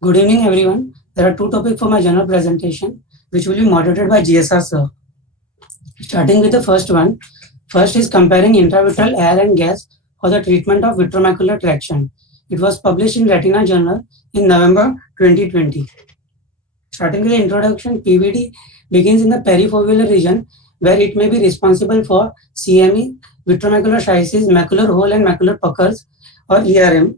Good evening, everyone. There are two topics for my general presentation, which will be moderated by GSR sir. Starting with the first one. First is comparing intravitreal air and gas for the treatment of vitreomacular traction. It was published in Retina Journal in November 2020. Starting with the introduction, PVD begins in the perifoveal region where it may be responsible for CME, vitreomacular crisis, macular hole and macular puckers, or ERM.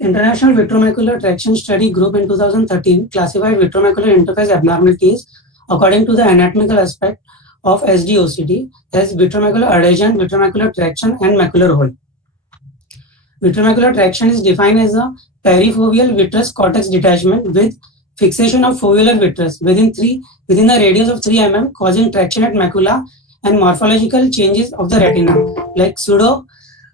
International Vitreomacular Traction Study Group in 2013 classified vitreomacular interface abnormalities according to the anatomical aspect of SDOCT as vitreomacular adhesion, vitreomacular traction, and macular hole. Vitreomacular traction is defined as a perifoveal vitreous cortex detachment with fixation of foveolar vitreous within a radius of 3 mm, causing traction at macula and morphological changes of the retina like pseudo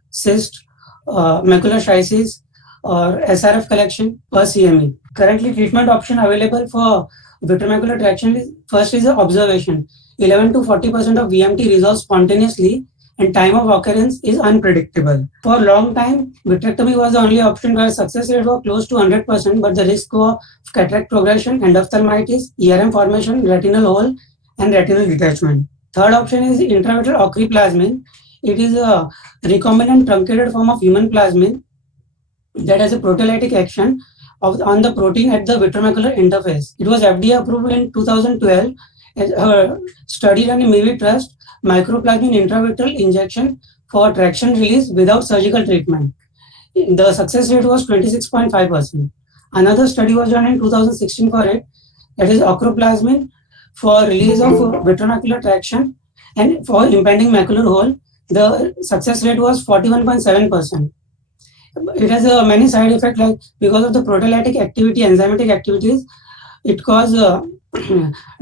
cyst, macular crisis, or SRF collection per CME. Currently, treatment option available for vitreomacular traction is first is observation. 11 to 40% of VMT resolves spontaneously and time of occurrence is unpredictable. For a long time, vitrectomy was the only option where success rate was close to 100%, but the risk of cataract progression, endophthalmitis, ERM formation, retinal hole, and retinal detachment. Third option is intravitreal ochreplasmin. It is a recombinant truncated form of human plasmin that has a proteolytic action on the protein at the vitreomacular interface. It was FDA approved in 2012 as a study done in MIVI Trust, microplasmin intravitreal injection for traction release without surgical treatment. The success rate was 26.5%. Another study was done in 2016 for it, that is ochreplasmin for release of vitreomacular traction and for impending macular hole. The success rate was 41.7%. It has many side effects like because of the proteolytic activity, enzymatic activities, it causes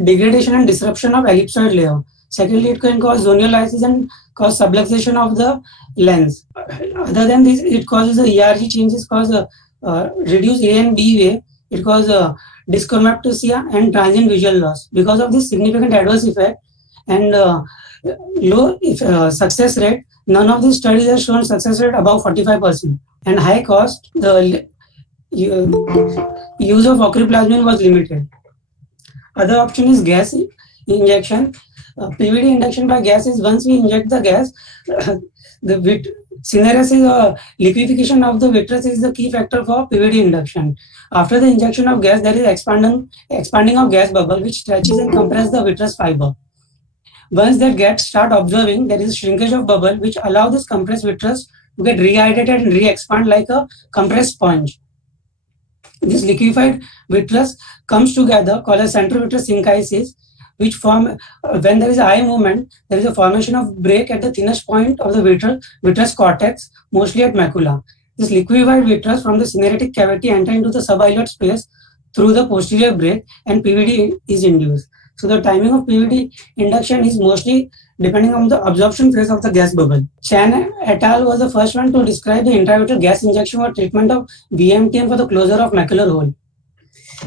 degradation and disruption of ellipsoid layer. Secondly, it can cause zonal lysis and cause subluxation of the lens. Other than this, it causes the ERG changes, cause reduce A and B way. It causes dyschromatopsia and transient visual loss. Because of this significant adverse effect and low success rate, none of these studies have shown success rate above 45%. And high cost, the use of ochreplasmin was limited. Other option is gas injection. PVD induction by gas is once we inject the gas, the syneresis or liquefaction of the vitreous is the key factor for PVD induction. After the injection of gas, there is expanding of gas bubble which stretches and compresses the vitreous fiber. Once that gas start observing, there is shrinkage of bubble which allow this compressed vitreous to get rehydrated and re-expand like a compressed sponge. This liquefied vitreous comes together called as central vitreous synchisis, which form when there is eye movement, there is a formation of break at the thinnest point of the vitreous cortex, mostly at macula. This liquefied vitreous from the syneretic cavity enter into the subileate space through the posterior break and PVD is induced. So the timing of PVD induction is mostly depending on the absorption phase of the gas bubble. Chan et al. Was the first one to describe the intravitreal gas injection for treatment of VMT and for the closure of macular hole.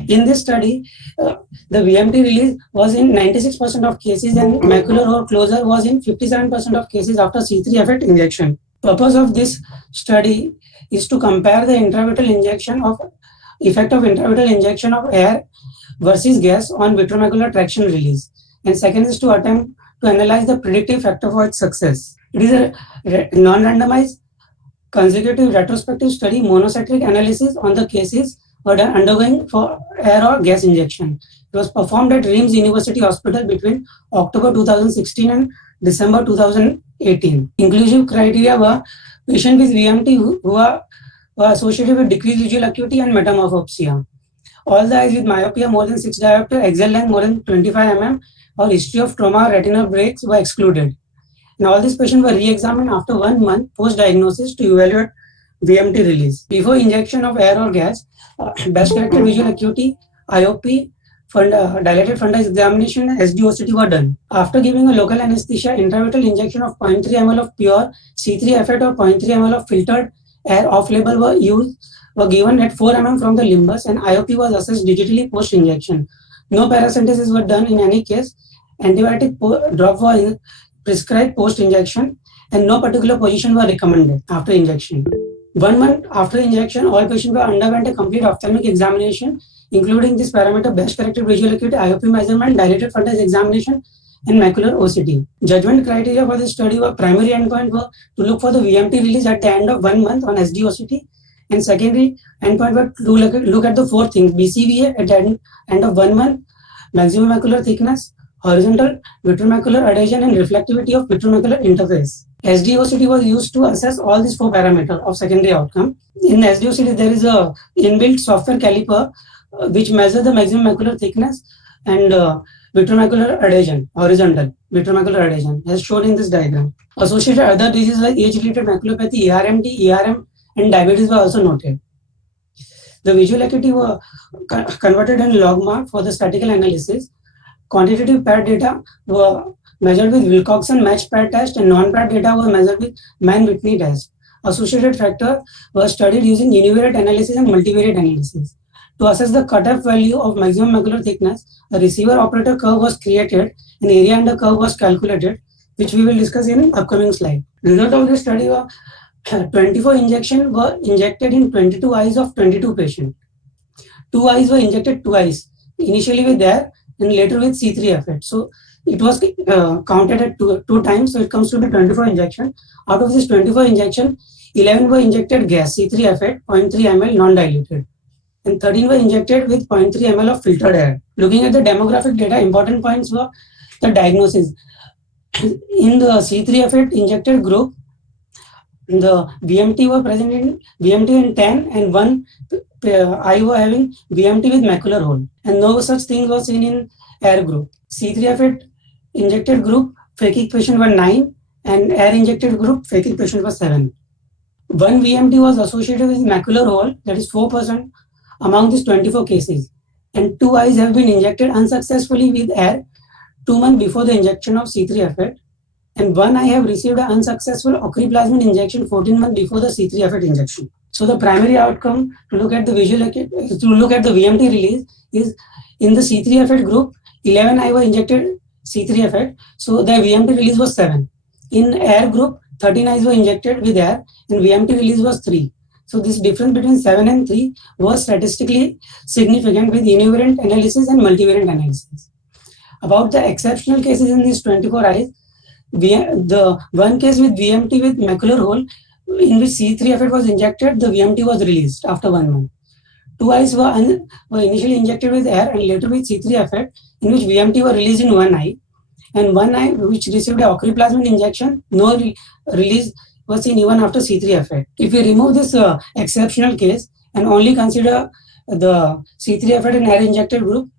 In this study, the VMT release was in 96% of cases and macular hole closure was in 57% of cases after C3 effect injection. Purpose of this study is to compare the intravitreal injection of effect of intravitreal injection of air versus gas on vitreomacular traction release. And second is to attempt to analyze the predictive factor for its success. It is a non-randomized consecutive retrospective study monocentric analysis on the cases were done undergoing for air or gas injection. It was performed at Reims University Hospital between October 2016 and December 2018. Inclusive criteria were patients with VMT who were associated with decreased visual acuity and metamorphopsia. All the eyes with myopia more than 6 diopter, axial length more than 25 mm, or history of trauma, retinal breaks were excluded. And all these patients were re-examined after 1 month post-diagnosis to evaluate VMT release. Before injection of air or gas, best corrected visual acuity, IOP, dilated fundus examination, and SDOCT were done. After giving a local anesthesia, intravitreal injection of 0.3 ml of pure C3 effect or 0.3 ml of filtered air off-label were given at 4 mm from the limbus and IOP was assessed digitally post-injection. No paracentesis were done in any case. Antibiotic drop was prescribed post-injection and no particular position were recommended after injection. 1 month after injection, all patients were underwent a complete ophthalmic examination, including this parameter best corrected visual acuity, IOP measurement, dilated fundus examination, and macular OCT. Judgment criteria for this study were primary endpoint were to look for the VMT release at the end of 1 month on SD-OCT, and secondary endpoint were to look at the four things: BCVA at the end of 1 month, maximum macular thickness, horizontal vitreomacular adhesion, and reflectivity of vitreomacular interface. SD-OCT was used to assess all these four parameters of secondary outcome. In SD-OCT, there is a inbuilt software caliper which measures the maximum macular thickness and vitreomacular adhesion, horizontal vitreomacular adhesion, as shown in this diagram. Associated other diseases like age-related maculopathy, ARMD, ERM, and diabetes were also noted. The visual acuity were converted in logmark for the statistical analysis. Quantitative paired data were measured with Wilcoxon matched paired test, and non-paired data were measured with Mann-Whitney test. Associated factor were studied using univariate analysis and multivariate analysis. To assess the cutoff value of maximum macular thickness, a receiver operator curve was created and area under curve was calculated, which we will discuss in upcoming slide. Result of this study were 24 injections were injected in 22 eyes of 22 patients. 2 eyes were injected twice, initially with air and later with C3F8. So it was counted at two times, so it comes to the 24 injection. Out of this 24 injection, 11 were injected gas C3F8, 0.3 ml non-diluted, and 13 were injected with 0.3 ml of filtered air. Looking at the demographic data, important points were the diagnosis. In the C3F8 injected group, the VMT were present in VMT in 10 and 1 eye were having VMT with macular hole, and no such thing was seen in air group. C3F8 injected group, phakic patient were 9 and air injected group, phakic patient was 7. 1 VMT was associated with macular hole, that is 4% among these 24 cases, and 2 eyes have been injected unsuccessfully with air 2 months before the injection of C3F8, and 1 eye have received an unsuccessful ocriplasmin injection 14 months before the C3F8 injection. So the primary outcome to look at the VMT release is in the C3F8 group, 11 eye were injected C3F8, so the VMT release was 7. In air group, 13 eyes were injected with air and VMT release was 3. So this difference between 7 and 3 was statistically significant with univariate analysis and multivariate analysis. About the exceptional cases in these 24 eyes, the one case with VMT with macular hole in which C3F8 was injected, the VMT was released after 1 month. 2 eyes were initially injected with air and later with C3F8, in which VMT were released in 1 eye, and 1 eye which received a ocriplasmin injection, no release was seen even after C3F8. If we remove this exceptional case and only consider the C3F8 and air injected group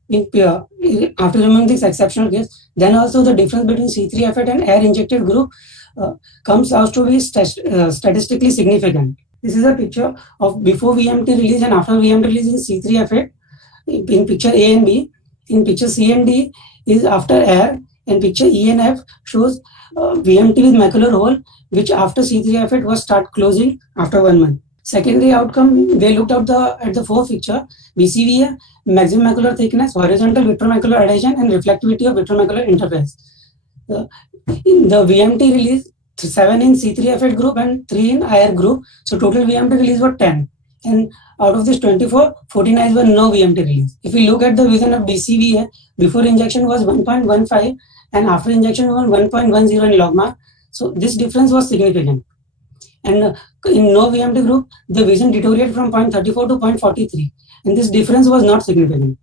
after removing this exceptional case, then also the difference between C3F8 and air injected group comes out to be statistically significant. This is a picture of before VMT release and after VMT release in C3F8 in picture A and B. In picture C and D is after air, and picture E and F shows VMT with macular hole, which after C3F8 was start closing after 1 month. Secondary outcome, they looked at the fourth picture: BCVA, maximum macular thickness, horizontal vitreomacular adhesion, and reflectivity of vitreomacular interface. In the VMT release, 7 in C3F8 group and 3 in IR group. So total VMT release were 10. And out of this 24, 14 eyes were no VMT release. If we look at the vision of BCVA, before injection was 1.15 and after injection was 1.10 in logmark. So this difference was significant. And in no VMT group, the vision deteriorated from 0.34 to 0.43. And this difference was not significant.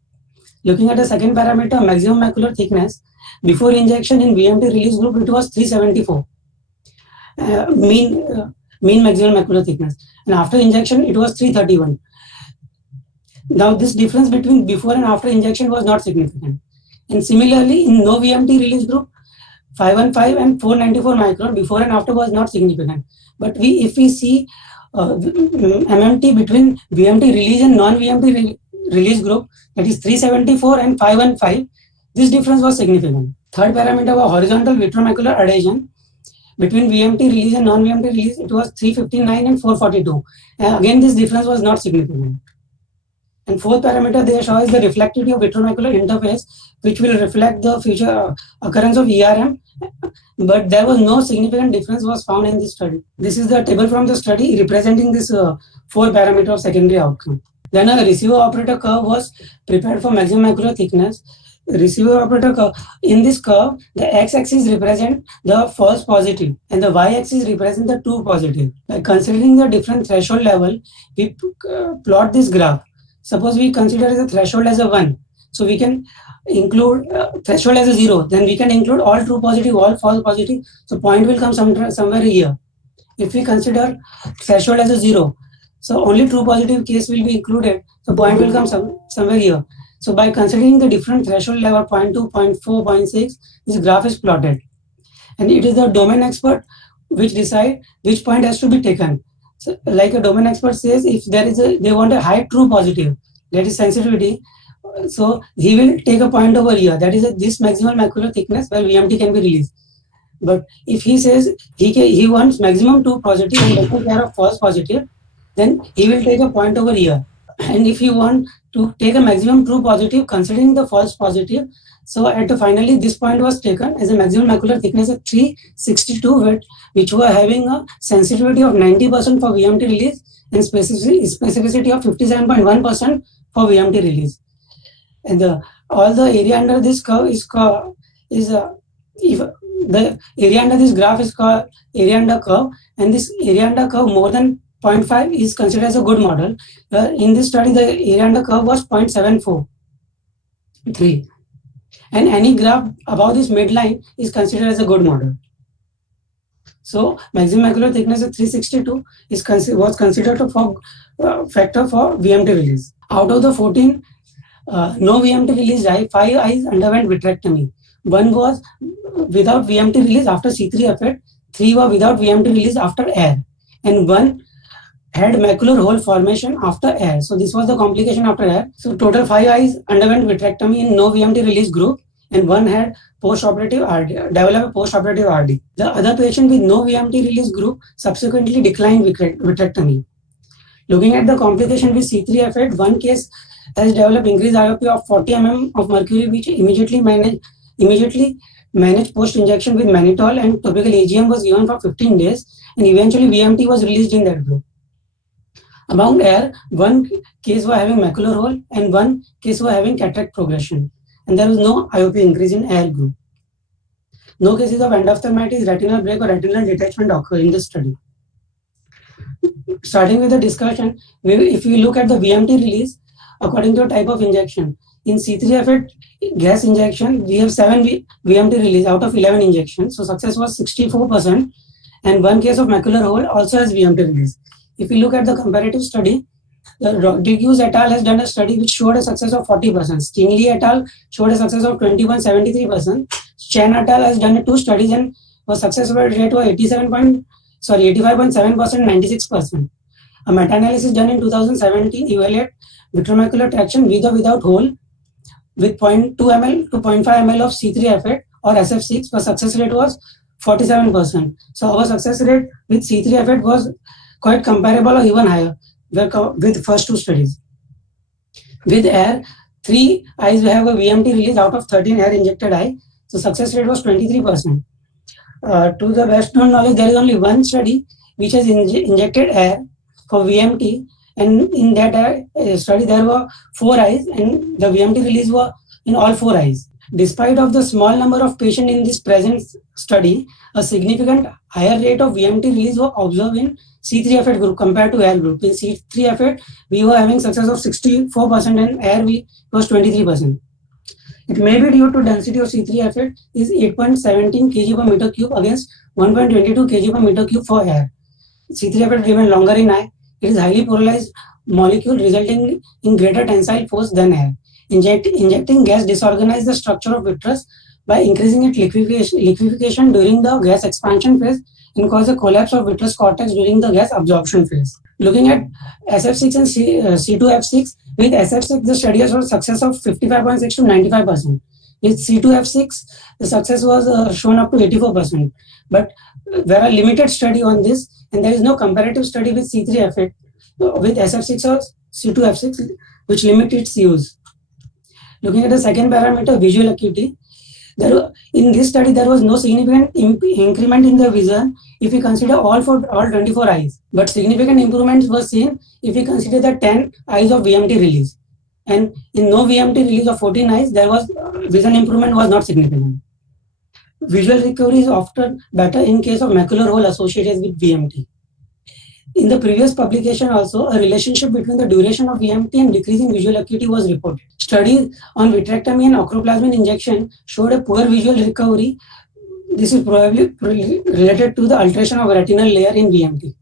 Looking at the second parameter, maximum macular thickness, before injection in VMT release group, it was 374. Mean maximum macular thickness, and after injection it was 331. Now this difference between before and after injection was not significant. And similarly, in no VMT release group, 515 and 494 micron before and after was not significant. But if we see MMT between VMT release and non-VMT release group, that is 374 and 515, this difference was significant. Third parameter was horizontal vitreomacular adhesion. Between VMT release and non-VMT release, it was 359 and 442. Again, this difference was not significant. And fourth parameter they show is the reflectivity of vitreomacular interface, which will reflect the future occurrence of ERM, but there was no significant difference was found in this study. This is the table from the study representing this four parameter of secondary outcome. Then a receiver operator curve was prepared for maximum macular thickness. Receiver operator curve, in this curve, the x-axis represent the false positive and the y-axis represent the true positive. By considering the different threshold level, we plot this graph. Suppose we consider the threshold as a 1. So we can include threshold as a 0. Then we can include all true positive, all false positive. So point will come somewhere here. If we consider threshold as a 0, so only true positive case will be included. So point will come somewhere here. So by considering the different threshold level 0.2, 0.4, 0.6, this graph is plotted. And it is the domain expert which decide which point has to be taken. So like a domain expert says, if there is they want a high true positive, that is sensitivity, so he will take a point over here, that is this maximal macular thickness where VMT can be released. But if he says he wants maximum true positive and doesn't care of false positive, then he will take a point over here. And if you want to take a maximum true positive considering the false positive, so at finally this point was taken as a maximum macular thickness of 362, which were having a sensitivity of 90% for VMT release and specificity of 57.1% for VMT release. And all the area under this curve is if the area under this graph is called area under curve, and this area under curve more than 0.5 is considered as a good model. In this study, the area under curve was 0.743. And any graph above this midline is considered as a good model. So maximum macular thickness of 362 was considered a factor for VMT release. Out of the 14 no VMT release eye, 5 eyes underwent vitrectomy. 1 was without VMT release after C3 effect, 3 were without VMT release after air, and 1 had macular hole formation after air. So this was the complication after air. So total 5 eyes underwent vitrectomy in no VMT release group, and 1 had post-operative RD, developed post-operative RD. The other patient with no VMT release group subsequently declined vitrectomy. Looking at the complication with C3 effect, 1 case has developed increased IOP of 40 mm of mercury, which immediately managed post-injection with mannitol, and topical AGM was given for 15 days, and eventually VMT was released in that group. Among air, 1 case was having macular hole and 1 case was having cataract progression, and there was no IOP increase in air group. No cases of endophthalmitis, retinal break or retinal detachment occur in this study. Starting with the discussion, if we look at the VMT release according to type of injection, in C3 effect gas injection, we have 7 VMT release out of 11 injections. So success was 64%, and 1 case of macular hole also has VMT release. If we look at the comparative study, Rodriguez et al. Has done a study which showed a success of 40%. Stingley et al. Showed a success of 21.73%. Chen et al. Has done 2 studies and was success rate was 85.7%, 96%. A meta-analysis done in 2017 evaluate vitreomacular traction with or without hole with 0.2 ml to 0.5 ml of C3 effect or SF6, the success rate was 47%. So our success rate with C3 effect was quite comparable or even higher with first 2 studies. With air, 3 eyes will have a VMT release out of 13 air injected eye. So success rate was 23%. To the best known knowledge, there is only 1 study which has injected air for VMT, and in that study there were 4 eyes and the VMT release were in all 4 eyes. Despite of the small number of patients in this present study, a significant higher rate of VMT release was observed in C3 effect group compared to air group. In C3 effect, we were having success of 64% and air was 23%. It may be due to density of C3 effect is 8.17 kg per meter cube against 1.22 kg per meter cube for air. C3 effect remains longer in eye. It is highly polarized molecule resulting in greater tensile force than air. Injecting gas disorganizes the structure of vitreous by increasing its liquefaction during the gas expansion phase and cause a collapse of vitreous cortex during the gas absorption phase. Looking at SF6 and C2F6, with SF6 the study showed success of 55.6 to 95%. With C2F6 the success was shown up to 84%. But there are limited study on this and there is no comparative study with C3 effect with SF6 or C2F6. which limit its use. Looking at the second parameter, visual acuity, in this study there was no significant increment in the vision if we consider all 24 eyes, but significant improvements were seen if we consider the 10 eyes of VMT release. And in no VMT release of 14 eyes, there was vision improvement was not significant. Visual recovery is often better in case of macular hole associated with VMT. In the previous publication also, a relationship between the duration of VMT and decreasing visual acuity was reported. Studies on vitrectomy and acroplasmin injection showed a poor visual recovery. This is probably related to the alteration of retinal layer in VMT.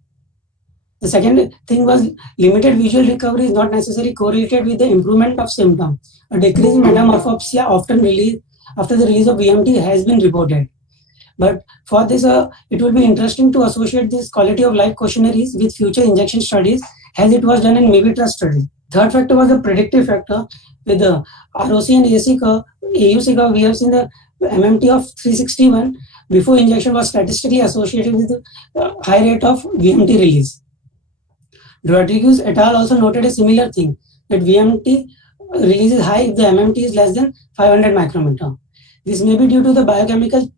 The second thing was limited visual recovery is not necessarily correlated with the improvement of symptom. A decrease in metamorphopsia often released after the release of VMT has been reported. But for this, it will be interesting to associate this quality of life questionnaires with future injection studies, as it was done in MAVI Trust study. Third factor was the predictive factor. With the ROC and AUC curve, we have seen the MMT of 361 before injection was statistically associated with the high rate of VMT release. Rodriguez et al. Also noted a similar thing, that VMT release is high if the MMT is less than 500 micrometer. This may be due to the biochemical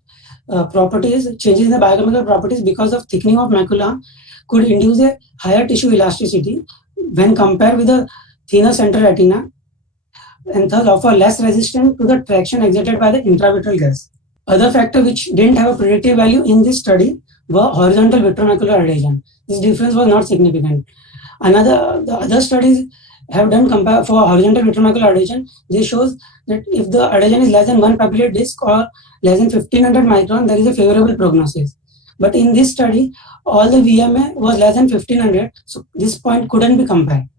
properties, changes in the biochemical properties because of thickening of macula could induce a higher tissue elasticity when compared with a thinner central retina, and thus offer less resistance to the traction exerted by the intravitreal gas. Other factors which didn't have a predictive value in this study were horizontal vitreomacular adhesion. This difference was not significant. The other studies have done for horizontal vitreomacular adhesion. This shows that if the adhesion is less than 1 papillary disc or less than 1500 micron, there is a favorable prognosis. But in this study, all the VMA was less than 1500, so this point couldn't be compared.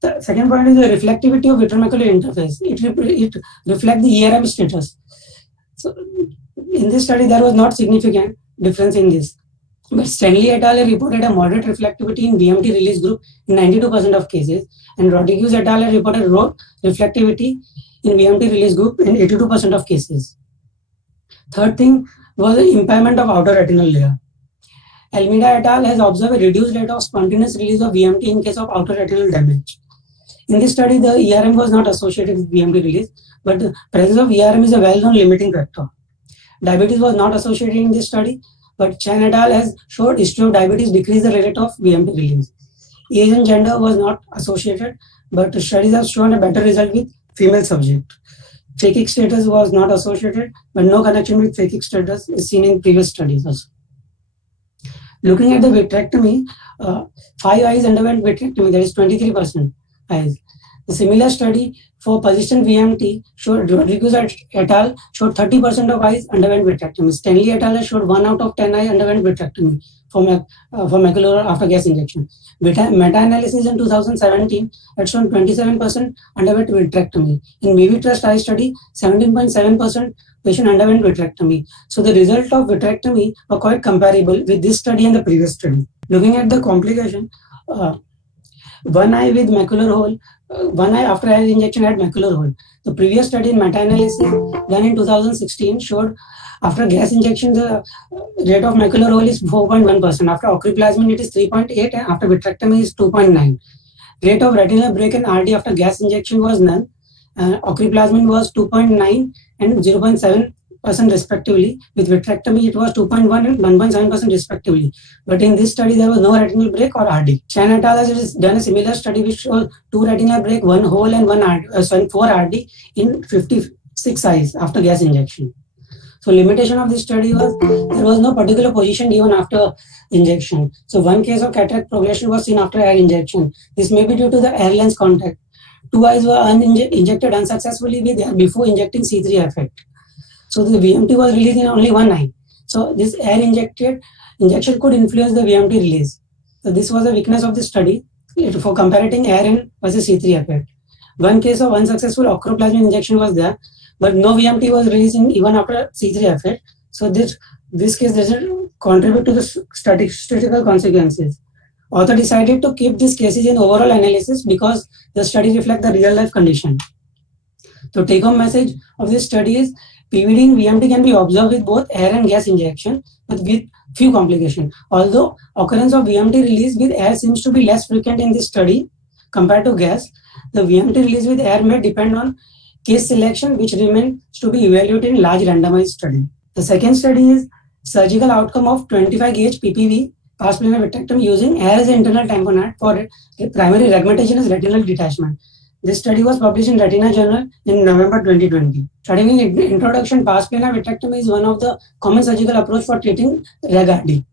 The second point is the reflectivity of vitreomacular interface. It reflects the ERM status. So in this study, there was not significant difference in this. But Stanley et al. Reported a moderate reflectivity in VMT release group in 92% of cases, and Rodriguez et al. Reported low reflectivity in VMT release group in 82% of cases. Third thing was the impairment of outer retinal layer. Almeida et al. Has observed a reduced rate of spontaneous release of VMT in case of outer retinal damage. In this study, the ERM was not associated with VMT release, but the presence of ERM is a well-known limiting factor. Diabetes was not associated in this study, but Chen et al. Has showed history of diabetes decrease the rate of VMT release. Age and gender was not associated, but the studies have shown a better result with female subject. Phakic status was not associated, but no connection with phakic status is seen in previous studies also. Looking at the vitrectomy, 5 eyes underwent vitrectomy, that is 23% eyes. The similar study for persistent VMT showed Rodriguez et al. Showed 30% of eyes underwent vitrectomy. Stanley et al. Showed 1 out of 10 eyes underwent vitrectomy for macular after gas injection. Meta-analysis in 2017 had shown 27% underwent vitrectomy. In MAVI Trust eye study, 17.7% patient underwent vitrectomy. So the result of vitrectomy were quite comparable with this study and the previous study. Looking at the complication, one eye with macular hole, one eye after eye injection had macular hole. The previous study in meta-analysis done in 2016 showed after gas injection, the rate of macular hole is 4.1%. After ocriplasmin, it is 3.8, and after vitrectomy is 2.9. Rate of retinal break and RD after gas injection was none. Ocriplasmin was 2.9 and 0.7% respectively. With vitrectomy, it was 2.1 and 1.7% respectively. But in this study, there was no retinal break or RD. Chen et al. Has done a similar study which shows 2 retinal break, 1 hole, and 4 RD in 56 eyes after gas injection. So limitation of this study was there was no particular position given after injection. So one case of cataract progression was seen after air injection. This may be due to the air lens contact. 2 eyes were injected unsuccessfully with air before injecting C3 effect. So the VMT was released in only 1 eye. So this air injection could influence the VMT release. So this was a weakness of the study for comparing air in versus C3 effect. One case of unsuccessful acroplasmin injection was there, but no VMT was released even after C3 effect. So this case doesn't contribute to the statistical consequences. Author decided to keep these cases in overall analysis because the study reflects the real life condition. So take home message of this study is PVD in VMT can be observed with both air and gas injection, but with few complications. Although occurrence of VMT release with air seems to be less frequent in this study, compared to gas. The VMT released with air may depend on case selection, which remains to be evaluated in large randomized study. The second study is surgical outcome of 25 gauge PPV pars plana vitrectomy using air as an internal tamponade for primary rhegmatogenous retinal detachment. This study was published in Retina Journal in November 2020. Studying in introduction, pars plana vitrectomy is one of the common surgical approach for treating reg-RD.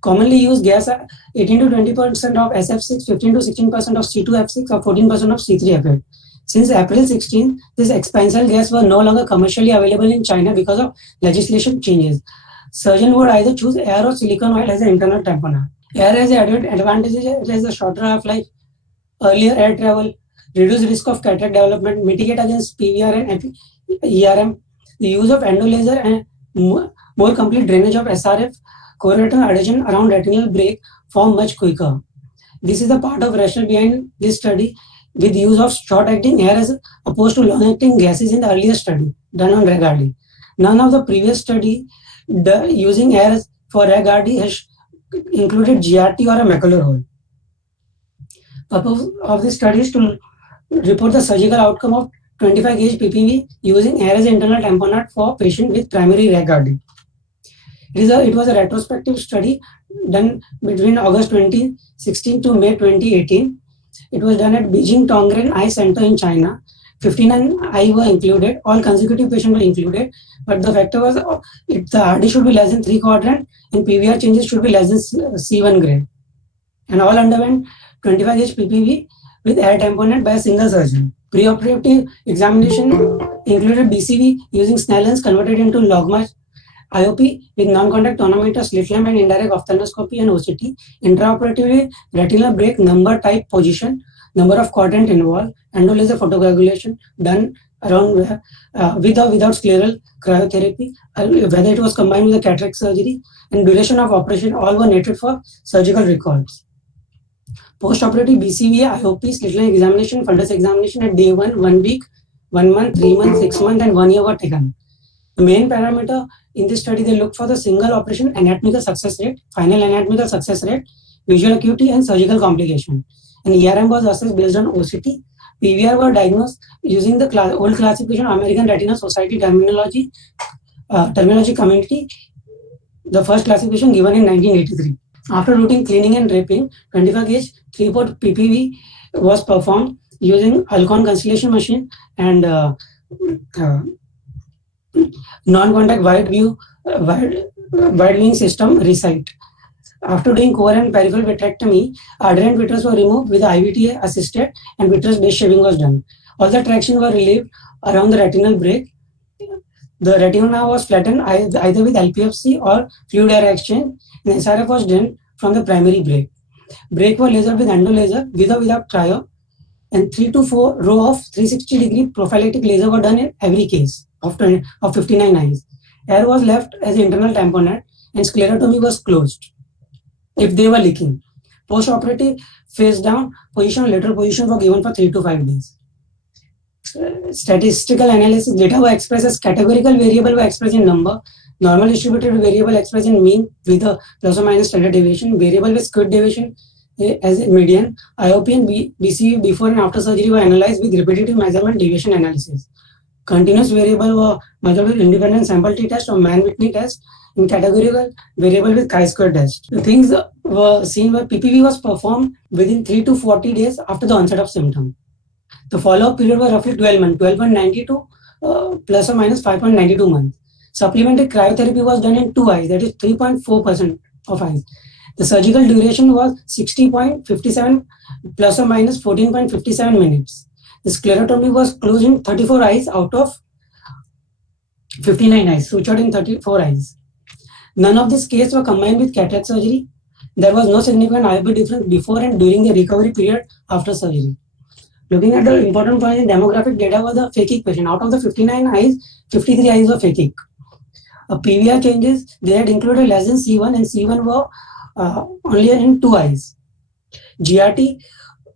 Commonly used gas 18 to 20% of SF6, 15 to 16% of C2F6, or 14% of C3F8. Since April 16, this expansile gas was no longer commercially available in China because of legislation changes. Surgeon would either choose air or silicone oil as an internal tamponade. Air has advantages as a shorter half-life, earlier air travel, reduce risk of cataract development, mitigate against PVR and ERM, the use of endolaser and more complete drainage of SRF, chororetinal adhesion around retinal break form much quicker. This is the part of rationale behind this study with use of short-acting air as opposed to long-acting gases in the earlier study done on reg-RD. None of the previous study using air for reg-RD has included GRT or a macular hole. Purpose of this study is to report the surgical outcome of 25 gauge PPV using air as internal tamponade for patient with primary reg-RD. It was a retrospective study done between August 2016 to May 2018. It was done at Beijing Tongren Eye Center in China. 59 eye were included, all consecutive patients were included, but the factor was the RD should be less than 3 quadrant and PVR changes should be less than C1 grade. And all underwent 25 gauge PPV with air tamponade by a single surgeon. Preoperative examination included BCV using Snellens converted into logMAR, IOP with non-contact tonometer, slit lamp and indirect ophthalmoscopy and OCT. Intraoperatively, retinal break number, type, position, number of quadrant involved, endolaser photocoagulation done around with or without scleral cryotherapy, whether it was combined with the cataract surgery, and duration of operation, all were noted for surgical records. Post-operative BCVA, IOP, slit lamp examination, fundus examination at day 1, 1 week, 1 month, 3 months, 6 months, and 1 year were taken. The main parameter in this study, they looked for the single operation anatomical success rate, final anatomical success rate, visual acuity, and surgical complication. And ERM was assessed based on OCT. PVR were diagnosed using the old classification of American Retina Society terminology community, the first classification given in 1983. After routine cleaning and draping, 25 gauge 3-port PPV was performed using Alcon Constellation machine and non-contact wide viewing system ReSight. After doing core and peripheral vitrectomy, adherent vitreous were removed with IVT assisted and vitreous base shaving was done. All the traction were relieved around the retinal break. The retina was flattened either with LPFC or fluid air exchange, and SRF was done from the primary break. Break were lasered with endolaser with or without cryo, and 3 to 4 row of 360-degree prophylactic laser were done in every case of 59 eyes. Air was left as internal tamponade and sclerotomy was closed if they were leaking. Post-operative face down position or lateral position were given for 3 to 5 days. Statistical analysis data were expressed as categorical variable were expressed in number, normal distributed variable expressed in mean with a plus or minus standard deviation, variable with squared deviation as a median. IOP and BCV before and after surgery were analyzed with repetitive measurement deviation analysis. Continuous variable were measured with independent sample t-test or Mann-Whitney test, and categorical variable with chi-square test. The things were seen where PPV was performed within 3 to 40 days after the onset of symptom. The follow-up period was roughly 12 months, 12.92 plus or minus 5.92 months. Supplementary cryotherapy was done in 2 eyes, that is 3.4% of eyes. The surgical duration was 60.57 plus or minus 14.57 minutes. The sclerotomy was closed in 34 eyes out of 59 eyes, sutured in 34 eyes. None of these cases were combined with cataract surgery. There was no significant IOP difference before and during the recovery period after surgery. Looking at the important point in demographic data was the phakic patient. Out of the 59 eyes, 53 eyes were phakic. PVR changes, they had included less than C1 and C1 were only in 2 eyes. GRT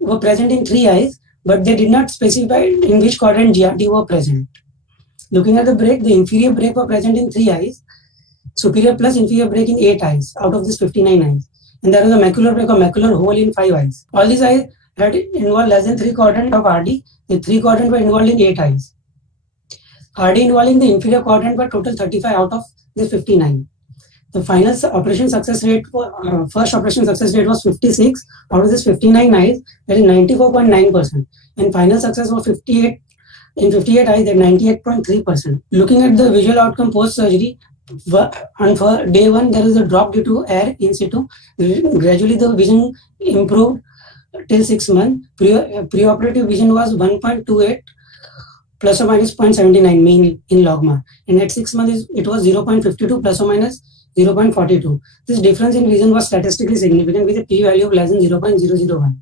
were present in 3 eyes, but they did not specify in which quadrant GRT were present. Looking at the break, the inferior break were present in 3 eyes, superior plus inferior break in 8 eyes out of this 59 eyes. And there was a macular break or macular hole in 5 eyes. All these eyes had involved less than 3/4 of RD. The 3/4 were involved in 8 eyes. RD involving the inferior quadrant were total 35 out of the 59. The final operation success rate first operation success rate was 56 out of this 59 eyes, that is 94.9%, and final success was 58 in 58 eyes, at 98.3%. Looking at the visual outcome post surgery, on for day 1 there is a drop due to air in situ. Gradually the vision improved till 6 months. Preoperative vision was 1.28 plus or minus 0.79 mean in logMAR, and at 6 months it was 0.52 plus or minus 0.42. This difference in vision was statistically significant with a p-value of less than 0.001.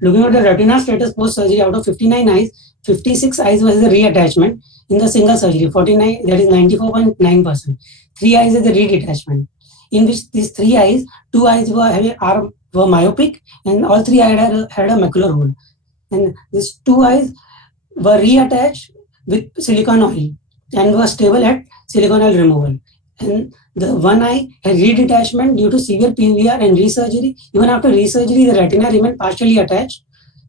Looking at the retina status post surgery, out of 59 eyes, 56 eyes was the reattachment in the single surgery, 49, that is 94.9%. 3 eyes is the redetachment, in which these 3 eyes, 2 eyes were myopic, and all 3 eyes had a macular hole. And these 2 eyes were reattached with silicone oil and were stable at silicone oil removal. And the 1 eye had redetachment due to severe PVR and resurgery. Even after resurgery, the retina remained partially attached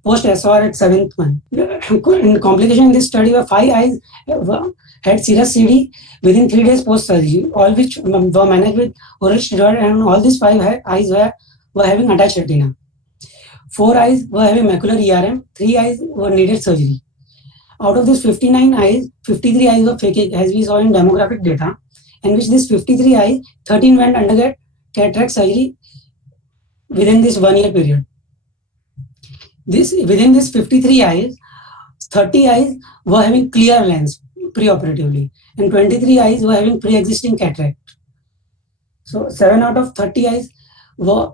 post SOR at 7th month. In complication in this study, were 5 eyes had serous CD within 3 days post surgery, all which were managed with oral steroid, and all these 5 eyes were having attached retina. 4 eyes were having macular ERM, 3 eyes were needed surgery. Out of these 59 eyes, 53 eyes were phakic, as we saw in demographic data, in which this 53 eyes, 13 went undergo cataract surgery within this 1 year period. Within this 53 eyes, 30 eyes were having clear lens preoperatively, and 23 eyes were having pre-existing cataract. So 7 out of 30 eyes were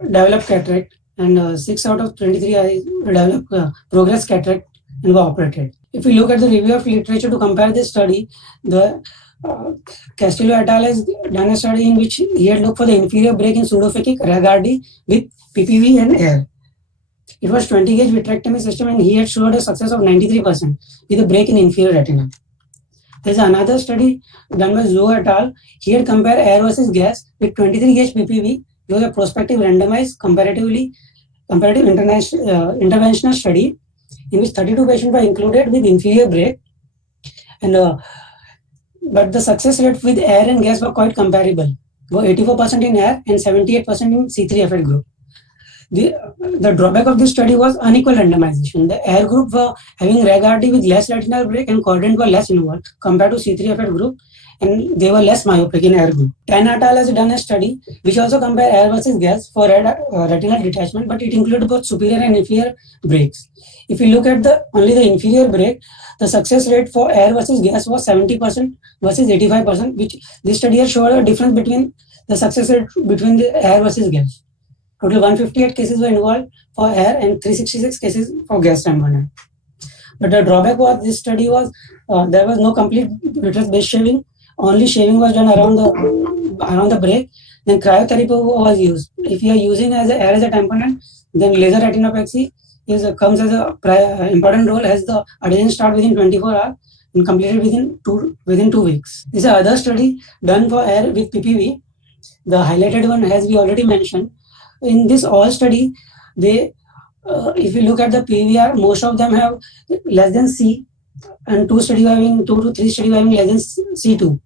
developed cataract, and 6 out of 23 eyes developed progress cataract and were operated. If we look at the review of literature to compare this study, the Castillo et al. Has done a study in which he had looked for the inferior break in pseudophakic RAG-RD with PPV and air. It was 20 gauge vitrectomy system, and he had showed a success of 93% with a break in inferior retina. There is another study done by Zhou et al. He had compared air versus gas with 23 gauge PPV. It was a prospective randomized comparative interventional study in which 32 patients were included with inferior break, and but the success rate with air and gas were quite comparable. Were 84% in air and 78% in C3F8 group. The drawback of this study was unequal randomization. The air group were having RAG-RD with less retinal break, and quadrant were less involved compared to C3F8 group, and they were less myopic in air group. Tan et al. Has done a study which also compared air versus gas for retinal detachment, but it included both superior and inferior breaks. If you look at only the inferior break, the success rate for air versus gas was 70% versus 85%, which this study has showed a difference between the success rate between the air versus gas. Total 158 cases were involved for air and 366 cases for gas component. But the drawback was this study was there was no complete vitreous base shaving. Only shaving was done around the break. Then cryotherapy was used. If you are using air as a component, then laser retinopexy comes as a important role, as the adhesion start within 24 hours and completed within 2 weeks. This is another study done for air with PPV. The highlighted one, as we already mentioned. In this all study, if you look at the PVR, most of them have less than C, and 2 to 3 study having less than C2.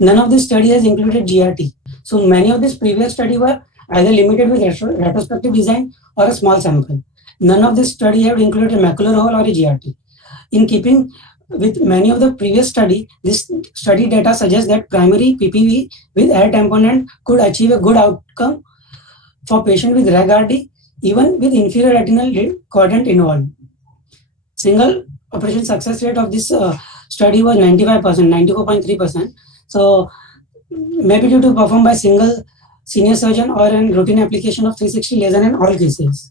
None of this study has included GRT. So many of these previous study were either limited with retrospective design or a small sample. None of this study have included a macular hole or a GRT. In keeping with many of the previous study, this study data suggests that primary PPV with air component could achieve a good outcome for patient with RAG-RD, even with inferior retinal quadrant involved. Single operation success rate of this study was 95%, 94.3%. So maybe due to performed by single senior surgeon or in routine application of 360 laser in all cases.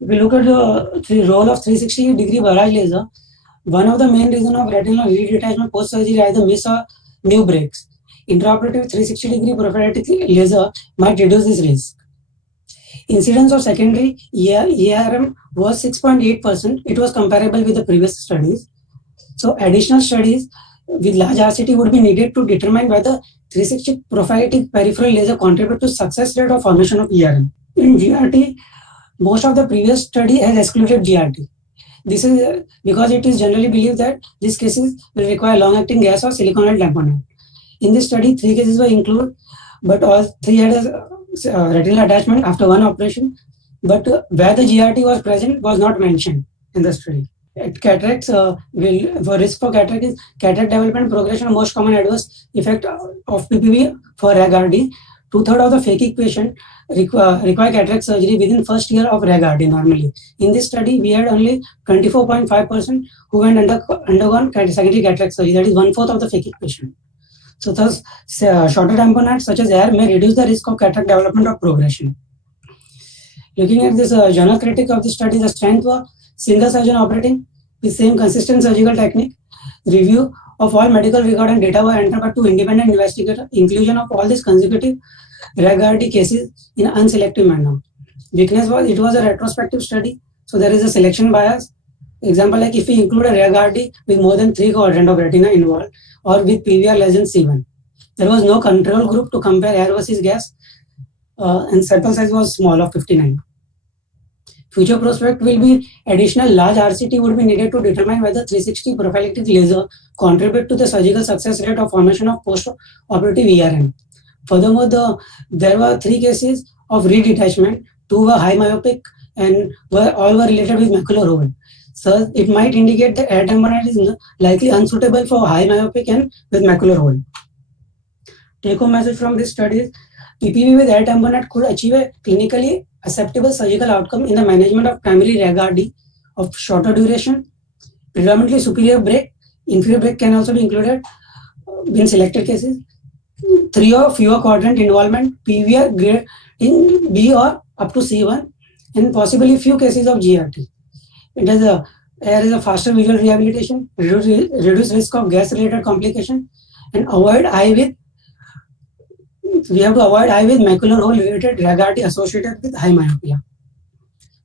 If we look at the role of 360-degree barrage laser, one of the main reasons of retinal redetachment post-surgery is the miss or new breaks. Intraoperative 360-degree prophylaxis laser might reduce this risk. Incidence of secondary ERM was 6.8%. It was comparable with the previous studies. So additional studies with large RCT would be needed to determine whether 360 prophylactic peripheral laser contribute to success rate of formation of ERM. In GRT, most of the previous study has excluded GRT. This is because it is generally believed that these cases will require long-acting gas or silicone tamponade. In this study, 3 cases were included, but all 3 had a retinal attachment after one operation. But where the GRT was present was not mentioned in the study. Cataracts for risk for cataract is cataract development progression, most common adverse effect of PPV for RAG-RD. 2/3 of the phakic patient require cataract surgery within first year of RAG-RD normally. In this study, we had only 24.5% who went undergone secondary cataract surgery, that is 1/4 of the phakic patient. So thus, shorter tamponades such as air may reduce the risk of cataract development or progression. Looking at this journal critic of the study, the strength was single surgeon operating with same consistent surgical technique. Review of all medical record and data were entered by 2 independent investigators. Inclusion of all these consecutive RAG-RD cases in an unselective manner. Weakness was it was a retrospective study, so there is a selection bias. Example, like if we include a RAG-RD with more than 3 quadrant of retina involved or with PVR less than C1. There was no control group to compare air versus gas, and sample size was small of 59. Future prospect will be additional large RCT would be needed to determine whether 360 prophylactic laser contribute to the surgical success rate of formation of post-operative ERM. Furthermore, there were 3 cases of redetachment. 2 were high myopic and all were related with macular hole. So it might indicate that air tamponade is likely unsuitable for high myopic and with macular hole. Take home message from this study is PPV with air tamponade could achieve a clinically acceptable surgical outcome in the management of primary RAG-RD of shorter duration, predominantly superior break. Inferior break can also be included in selected cases. 3 or fewer quadrant involvement, PVR grade in B or up to C1, and possibly few cases of GRT. Air is a faster visual rehabilitation, reduce risk of gas-related complication, and avoid eye with. We have to avoid eye with macular hole related RAG-RD associated with high myopia.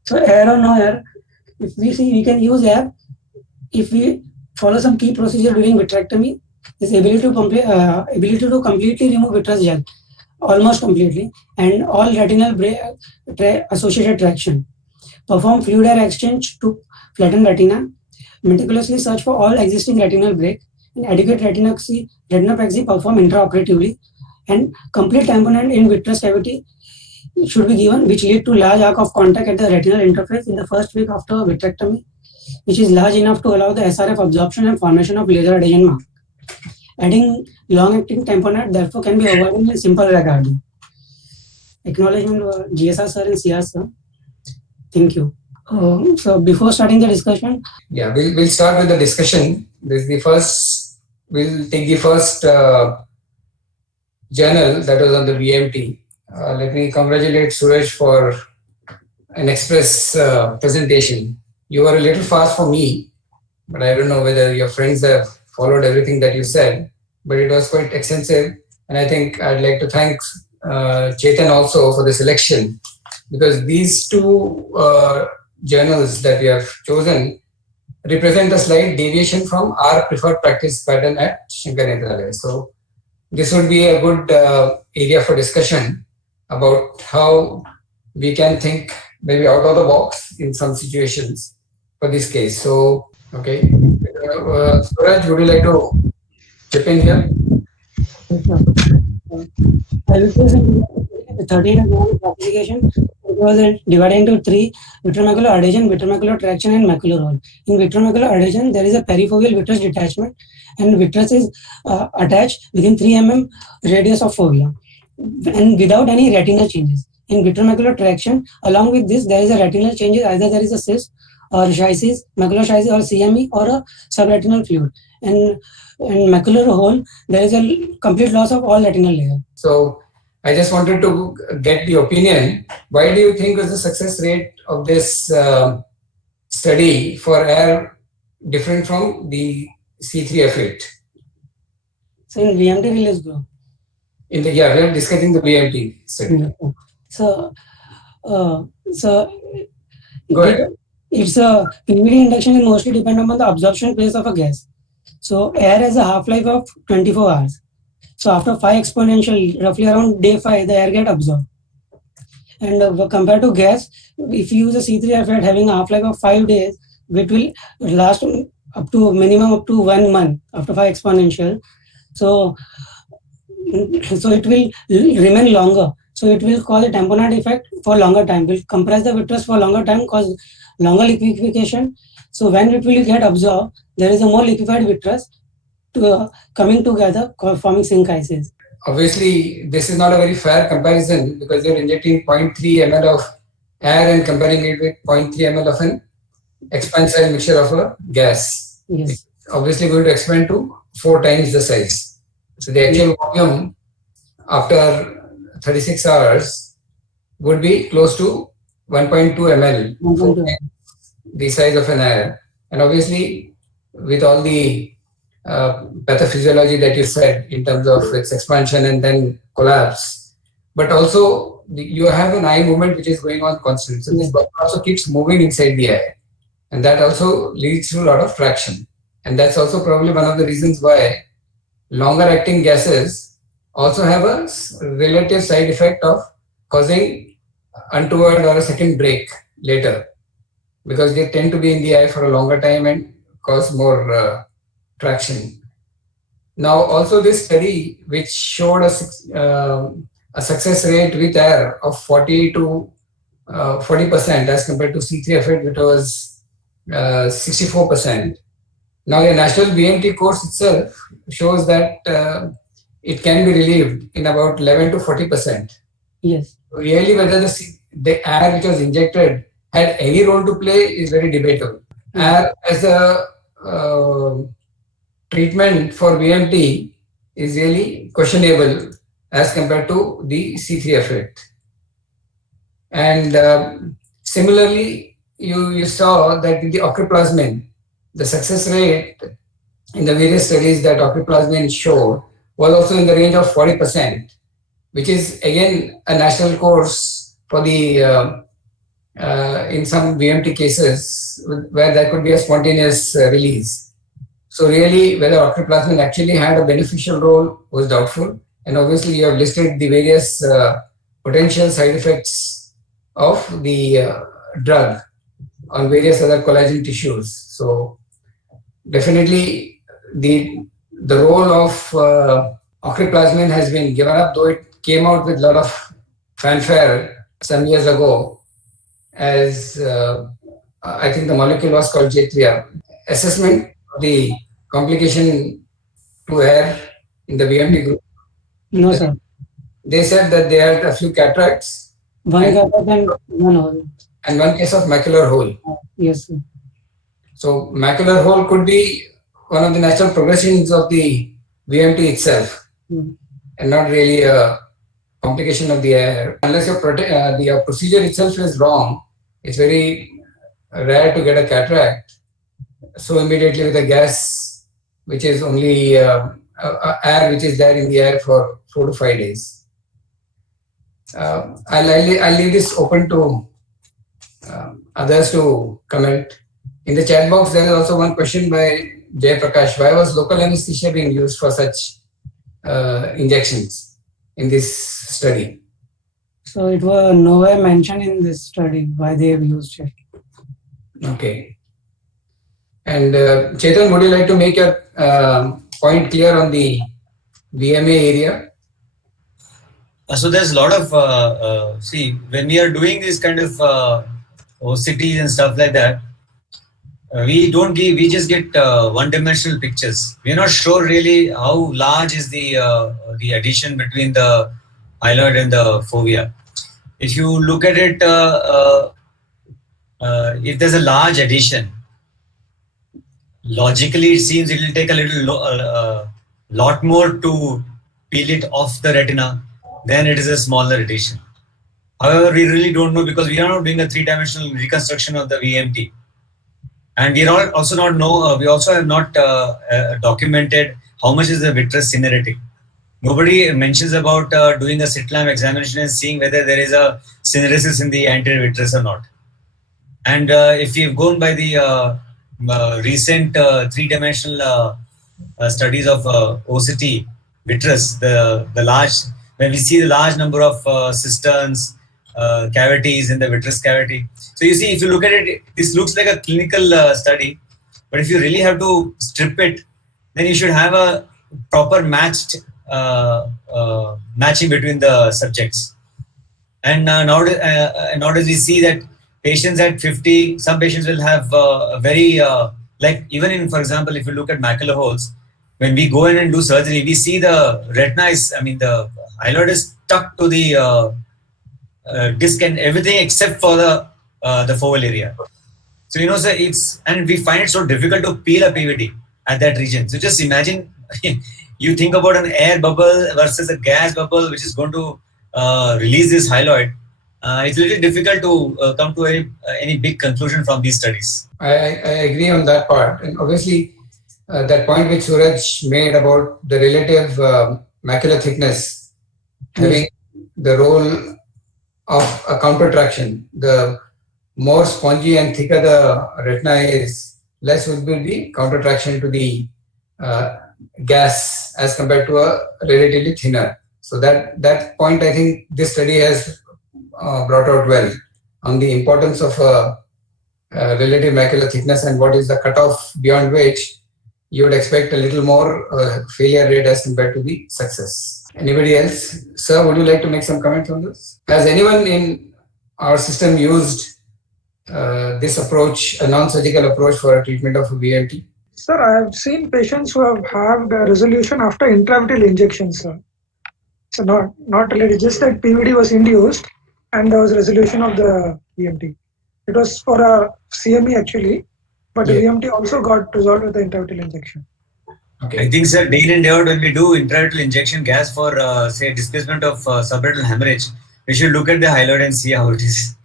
So air or no air, if we see we can use air if we follow some key procedure during vitrectomy. This ability to completely remove vitreous gel, almost completely, and all retinal associated traction. Perform fluid air exchange to flatten retina. Meticulously search for all existing retinal break, and adequate retinopexy perform intraoperatively. And complete tamponade in vitreous cavity should be given, which lead to large arc of contact at the retinal interface in the first week after vitrectomy, which is large enough to allow the SRF absorption and formation of laser adhesion mark. Adding long-acting tamponade therefore can be avoided in simple RAG-RD. Acknowledgement of GSR sir and CR sir. Thank you. So before starting the discussion, we'll start with the discussion. This is the first. We'll take the first journal that was on the VMT. Let me congratulate Suresh for an express presentation. You were a little fast for me, but I don't know whether your friends have followed everything that you said, but it was quite extensive. And I think I'd like to thank Chetan also for the selection, because these 2 journals that we have chosen represent a slight deviation from our preferred practice pattern at Shankar Nethralaya. So this would be a good area for discussion about how we can think maybe out of the box in some situations for this case. So, okay. Suraj, would you like to chip in here? I will present the 13 classification. It was divided into 3: vitreomacular adhesion, vitreomacular traction, and macular hole. In vitreomacular adhesion, there is a perifoveal vitreous detachment, and vitreous is attached within 3 mm radius of fovea, and without any retinal changes. In vitreomacular traction, along with this, there is a retinal changes. Either there is a cyst or schisis, macular schisis, or CME, or a subretinal fluid. And in macular hole, there is a complete loss of all retinal layer. So I just wanted to get the opinion. Why do you think is the success rate of this study for air different from the C3F8? So in VMT release group. We are discussing the VMT study. So Go ahead. It's a PVD induction is mostly dependent on the absorption pace of a gas. So air has a half-life of 24 hours. So after 5 exponential, roughly around day 5, the air get absorbed. And compared to gas, if you use a C3F8 having a half-life of 5 days, it will last up to minimum up to 1 month after 5 exponential. So it will remain longer. So it will cause a tamponade effect for longer time. Will compress the vitreous for longer time, cause longer liquefaction. So when it will get absorbed, there is a more liquefied vitreous coming together, forming synchisis. Obviously, this is not a very fair comparison because you're injecting 0.3 ml of air and comparing it with 0.3 ml of an expansile mixture of a gas. Yes. It's obviously going to expand to 4 times the size. So the actual volume after 36 hours would be close to 1.2 ml, 4 times the size of an air. And obviously, with all the pathophysiology that you said in terms of its expansion and then collapse, but also you have an eye movement which is going on constant. So this bubble also keeps moving inside the eye, and that also leads to a lot of traction. And that's also probably one of the reasons why longer acting gases also have a relative side effect of causing untoward or a second break later, because they tend to be in the eye for a longer time and cause more traction. Now, also this study which showed a success rate with air of 40 to 40% as compared to C3F8, which was 64%. Now, a national BMT course itself shows that it can be relieved in about 11 to 40%. Yes. Really, whether the air which was injected had any role to play is very debatable. Air as a treatment for BMT is really questionable as compared to the C3F8. And similarly, you saw that in the ochriplasmin, the success rate in the various studies that ochriplasmin showed was also in the range of 40%, which is again a national course for the in some BMT cases where there could be a spontaneous release. So really, whether ochriplasmin actually had a beneficial role was doubtful. And obviously, you have listed the various potential side effects of the drug on various other collagen tissues. So definitely, the role of ochriplasmin has been given up, though it came out with a lot of fanfare some years ago, as I think the molecule was called J3R. Assessment of the complication to air in the BMT group? No, sir. They said that they had a few cataracts. One cataract and one hole. And one case of macular hole. Yes, sir. So macular hole could be one of the natural progressions of the BMT itself, and not really a complication of the air. Unless your procedure itself is wrong, it's very rare to get a cataract so immediately with a gas which is only air which is there in the air for 4 to 5 days. I'll leave this open to others to comment. In the chat box, there is also one question by Jay Prakash. Why was local anesthesia being used for such injections in this study? So it was nowhere mentioned in this study why they have used it. Okay. And Chetan, would you like to make your point clear on the VMA area? So there's a lot of, see, when we are doing this kind of OCTs and stuff like that, we just get one-dimensional pictures. We're not sure really how large is the addition between the hyaloid and the fovea. If you look at it, if there's a large addition, logically it seems it will take a lot more to peel it off the retina than it is a smaller addition. However, we really don't know because we are not doing a three-dimensional reconstruction of the VMT. And we also have not documented how much is the vitreous synergetic. Nobody mentions about doing a slit lamp examination and seeing whether there is a syneresis in the anterior vitreous or not. And if we've gone by the recent three-dimensional studies of OCT vitreous, the large, when we see the large number of cisterns, cavities in the vitreous cavity. So you see, if you look at it, this looks like a clinical study, but if you really have to strip it, then you should have a proper matching between the subjects. And nowadays we see that patients at 50, some patients will have a very, like even in, for example, if you look at macular holes, when we go in and do surgery, we see the retina is, the hyaloid is stuck to the disc and everything except for the foveal area. So, so and we find it so difficult to peel a PVD at that region. So just imagine, you think about an air bubble versus a gas bubble, which is going to release this hyaloid. It's a little difficult to come to any big conclusion from these studies. I agree on that part. And obviously, that point which Suraj made about the relative macular thickness having the role of a countertraction. The more spongy and thicker the retina is, less would be the countertraction to the gas as compared to a relatively thinner. So that point, I think this study has brought out well on the importance of relative macular thickness and what is the cutoff beyond which you would expect a little more failure rate as compared to the success. Anybody else? Sir, would you like to make some comments on this? Has anyone in our system used this approach, a non-surgical approach for a treatment of VMT? Sir, I have seen patients who have had a resolution after intravitreal injection, sir. So not related, just that PVD was induced and there was resolution of the VMT. It was for a CME actually, but the VMT also got resolved with the intravitreal injection. Okay. I think, sir, day in and day out, when we do intravitreal injection gas for, say, displacement of subretinal hemorrhage, we should look at the hyaloid and see how it is.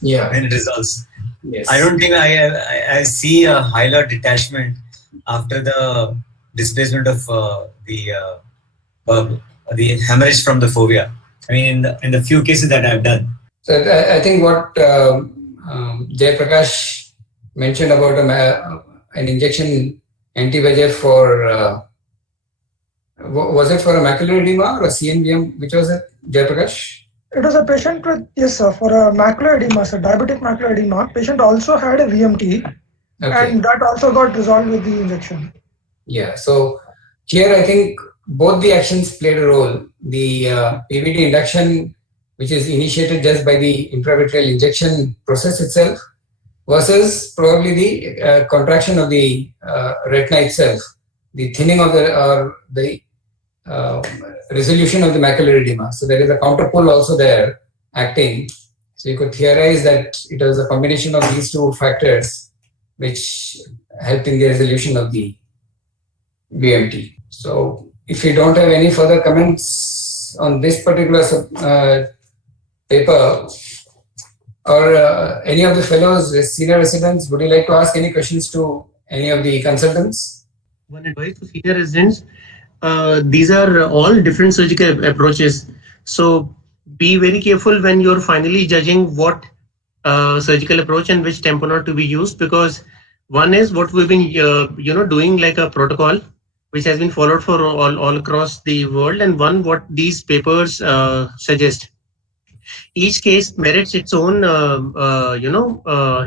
Yeah. When it resolves. Yes. I don't think I see a hyaloid detachment after the displacement of the hemorrhage from the fovea. In the few cases that I've done. So I think what Jay Prakash mentioned about an injection anti-VEGF for, was it for a macular edema or a CNVM? Which was it, Jay Prakash? It was a patient with, yes sir, for a macular edema, sir, diabetic macular edema. Patient also had a VMT and that also got resolved with the injection. Yeah, so here I think both the actions played a role. The PVD induction, which is initiated just by the intravitreal injection process itself, versus probably the contraction of the retina itself, the thinning of the resolution of the macular edema. So there is a counterpole also there acting. So you could theorize that it was a combination of these two factors which helped in the resolution of the VMT. So if you don't have any further comments on this particular paper, or any of the fellows, senior residents, would you like to ask any questions to any of the consultants? One advice to senior residents, these are all different surgical approaches. So be very careful when you're finally judging what surgical approach and which tamponade to be used, because one is what we've been doing like a protocol which has been followed for all across the world, and one what these papers suggest. Each case merits its own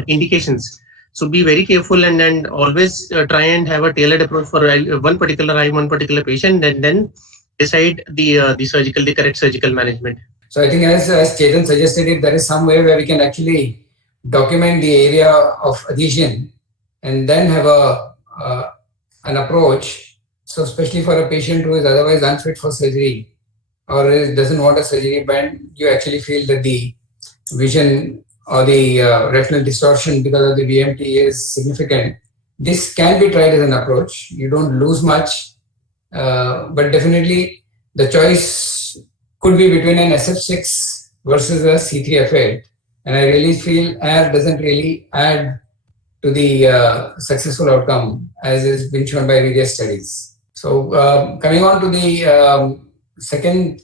indications. So be very careful and always try and have a tailored approach for one particular eye, one particular patient, and then decide the correct surgical management. So I think as Chetan suggested, if there is some way where we can actually document the area of adhesion and then have an approach. So especially for a patient who is otherwise unfit for surgery or doesn't want a surgery, but you actually feel that the vision or the retinal distortion because of the VMT is significant, this can be tried as an approach. You don't lose much, but definitely the choice could be between an SF6 versus a C3F8. And I really feel AIR doesn't really add to the successful outcome as has been shown by various studies. So coming on to the second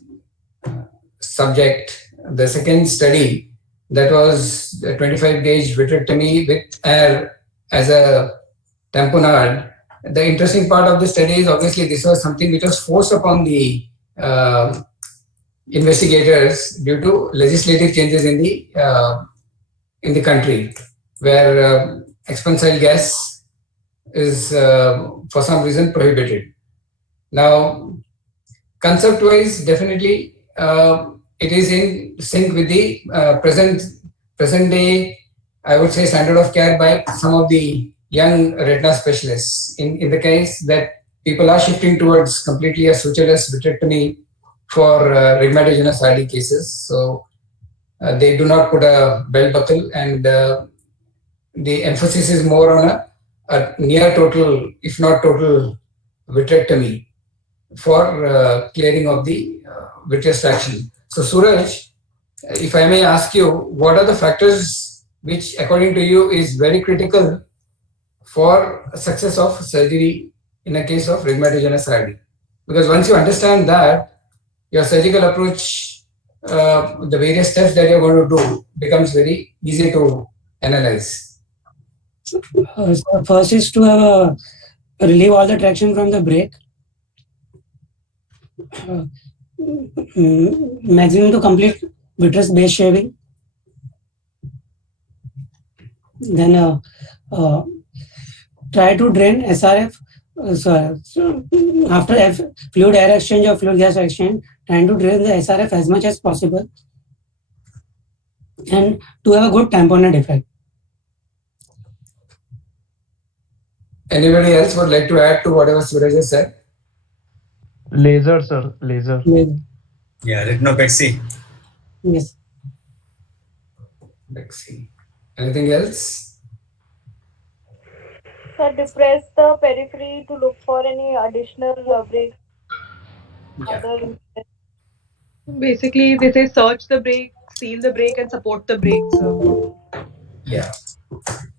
subject, the second study, that was a 25 gauge vitrectomy with AIR as a tamponade. The interesting part of the study is obviously this was something which was forced upon the investigators due to legislative changes in the country, where expansile gas is for some reason prohibited. Now, concept-wise, definitely it is in sync with the present day, I would say, standard of care by some of the young retina specialists. In the case that people are shifting towards completely a sutureless vitrectomy for rheumatogenic RD cases, so they do not put a belt buckle, and the emphasis is more on a near total, if not total, vitrectomy for clearing of the vitreous traction. So, Suraj, if I may ask you, what are the factors which, according to you, is very critical for success of surgery in a case of rheumatogenic RD? Because once you understand that, your surgical approach, the various steps that you're going to do, becomes very easy to analyze. So first is to relieve all the traction from the brake. Maximum to complete vitreous base shaving. Then try to drain SRF. After fluid air exchange or fluid gas exchange, trying to drain the SRF as much as possible, and to have a good tamponade effect. Anybody else would like to add to whatever Suraj has said? Laser, sir. Laser. Yeah, retinopexy. Yes. Let's see. Anything else? Sir, depress the periphery to look for any additional breaks. Yeah. Basically, they say search the brake, seal the brake, and support the brake. So. Yeah.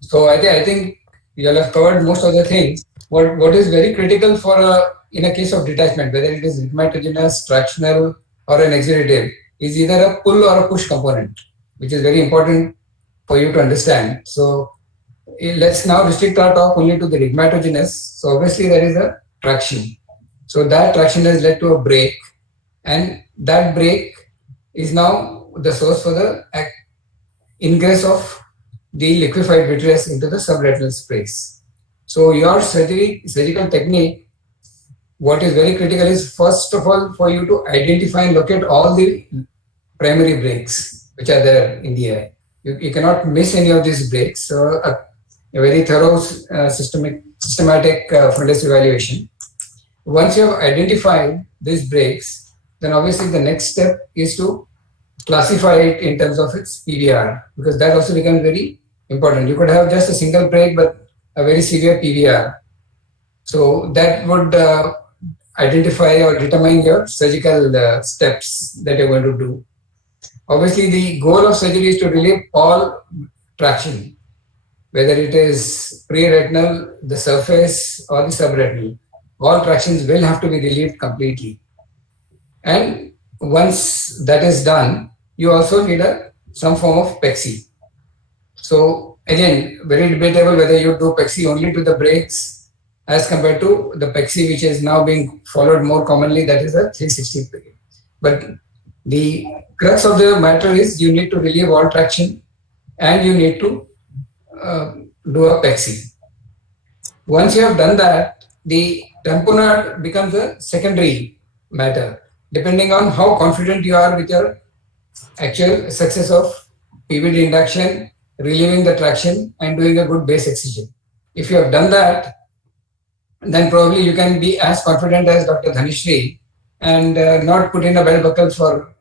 So I think you all have covered most of the things. What is very critical for in a case of detachment, whether it is rheumatogenic, tractional, or an exudative, is either a pull or a push component, which is very important for you to understand. So let's now restrict our talk only to the rheumatogenic. So obviously there is a traction. So that traction has led to a brake, and that brake is now the source for the ingress of the liquefied vitreous into the subretinal space. So your surgical technique, what is very critical is, first of all, for you to identify and locate all the primary breaks which are there in the eye. You cannot miss any of these breaks. So a very thorough systematic fundus evaluation. Once you have identified these breaks, then obviously the next step is to classify it in terms of its PVR, because that also becomes very important. You could have just a single break, but a very severe PVR. So that would identify or determine your surgical steps that you're going to do. Obviously, the goal of surgery is to relieve all traction, whether it is pre-retinal, the surface, or the subretinal. All tractions will have to be relieved completely. And once that is done, you also need some form of PEXI. So again, very debatable whether you do PEXI only to the breaks as compared to the PEXI which is now being followed more commonly, that is a 360 degree. But the crux of the matter is you need to relieve all traction and you need to do a PEXI. Once you have done that, the tamponade becomes a secondary matter, depending on how confident you are with your actual success of PVD induction, relieving the traction, and doing a good base excision. If you have done that, then probably you can be as confident as Dr. Dhanishri and not put in a belt buckle for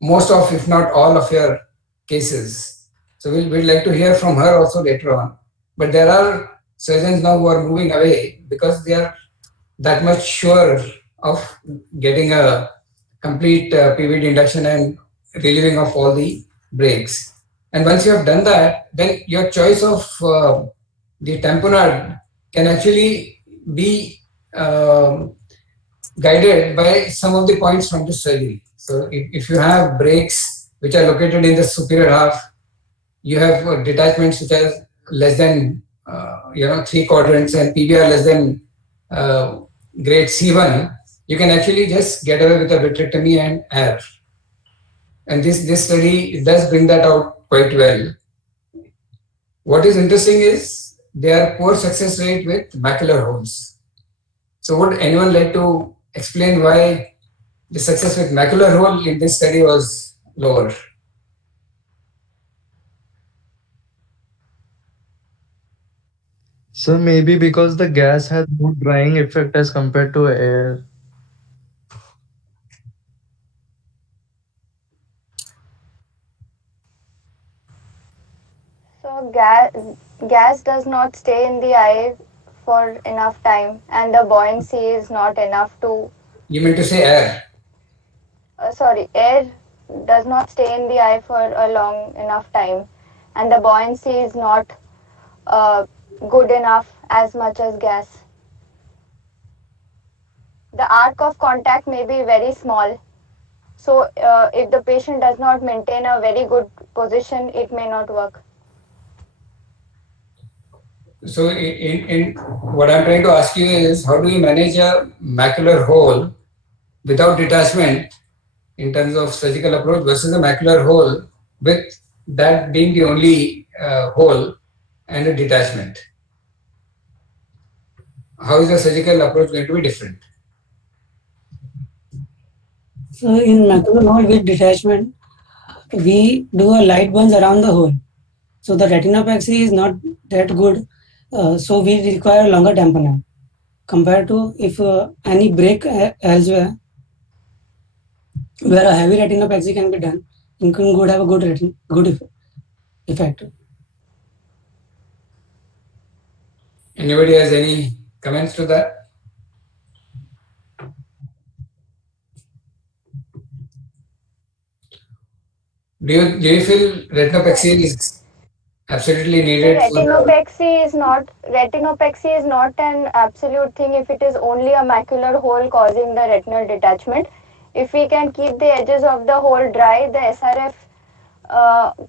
most of, if not all of your cases. So we'd like to hear from her also later on. But there are surgeons now who are moving away because they are that much sure of getting a complete PVD induction and relieving of all the breaks. And once you have done that, then your choice of the tamponade can actually be guided by some of the points from the surgery. So if you have breaks which are located in the superior half, you have detachments which are less than 3 quadrants and PVR less than grade C1, you can actually just get away with a vitrectomy and air. And this study does bring that out quite well. What is interesting is there are poor success rate with macular holes. So would anyone like to explain why the success with macular hole in this study was lower? So maybe because the gas has more drying effect as compared to air. So gas does not stay in the eye for enough time, and the buoyancy is not enough to. You mean to say air? Air does not stay in the eye for a long enough time, and the buoyancy is not good enough as much as gas. The arc of contact may be very small. So if the patient does not maintain a very good position, it may not work. So in what I'm trying to ask you is, how do you manage a macular hole without detachment in terms of surgical approach versus a macular hole with that being the only hole and a detachment? How is the surgical approach going to be different? So in macular hole with detachment, we do a light burns around the hole. So the retinopexy is not that good. So we require longer tamponade compared to if any break elsewhere where a heavy retinopexy can be done, it can have a good effect. Anybody has any comments to that? Do you feel retinopexy is absolutely needed? Retinopexy is not an absolute thing if it is only a macular hole causing the retinal detachment. If we can keep the edges of the hole dry, the SRF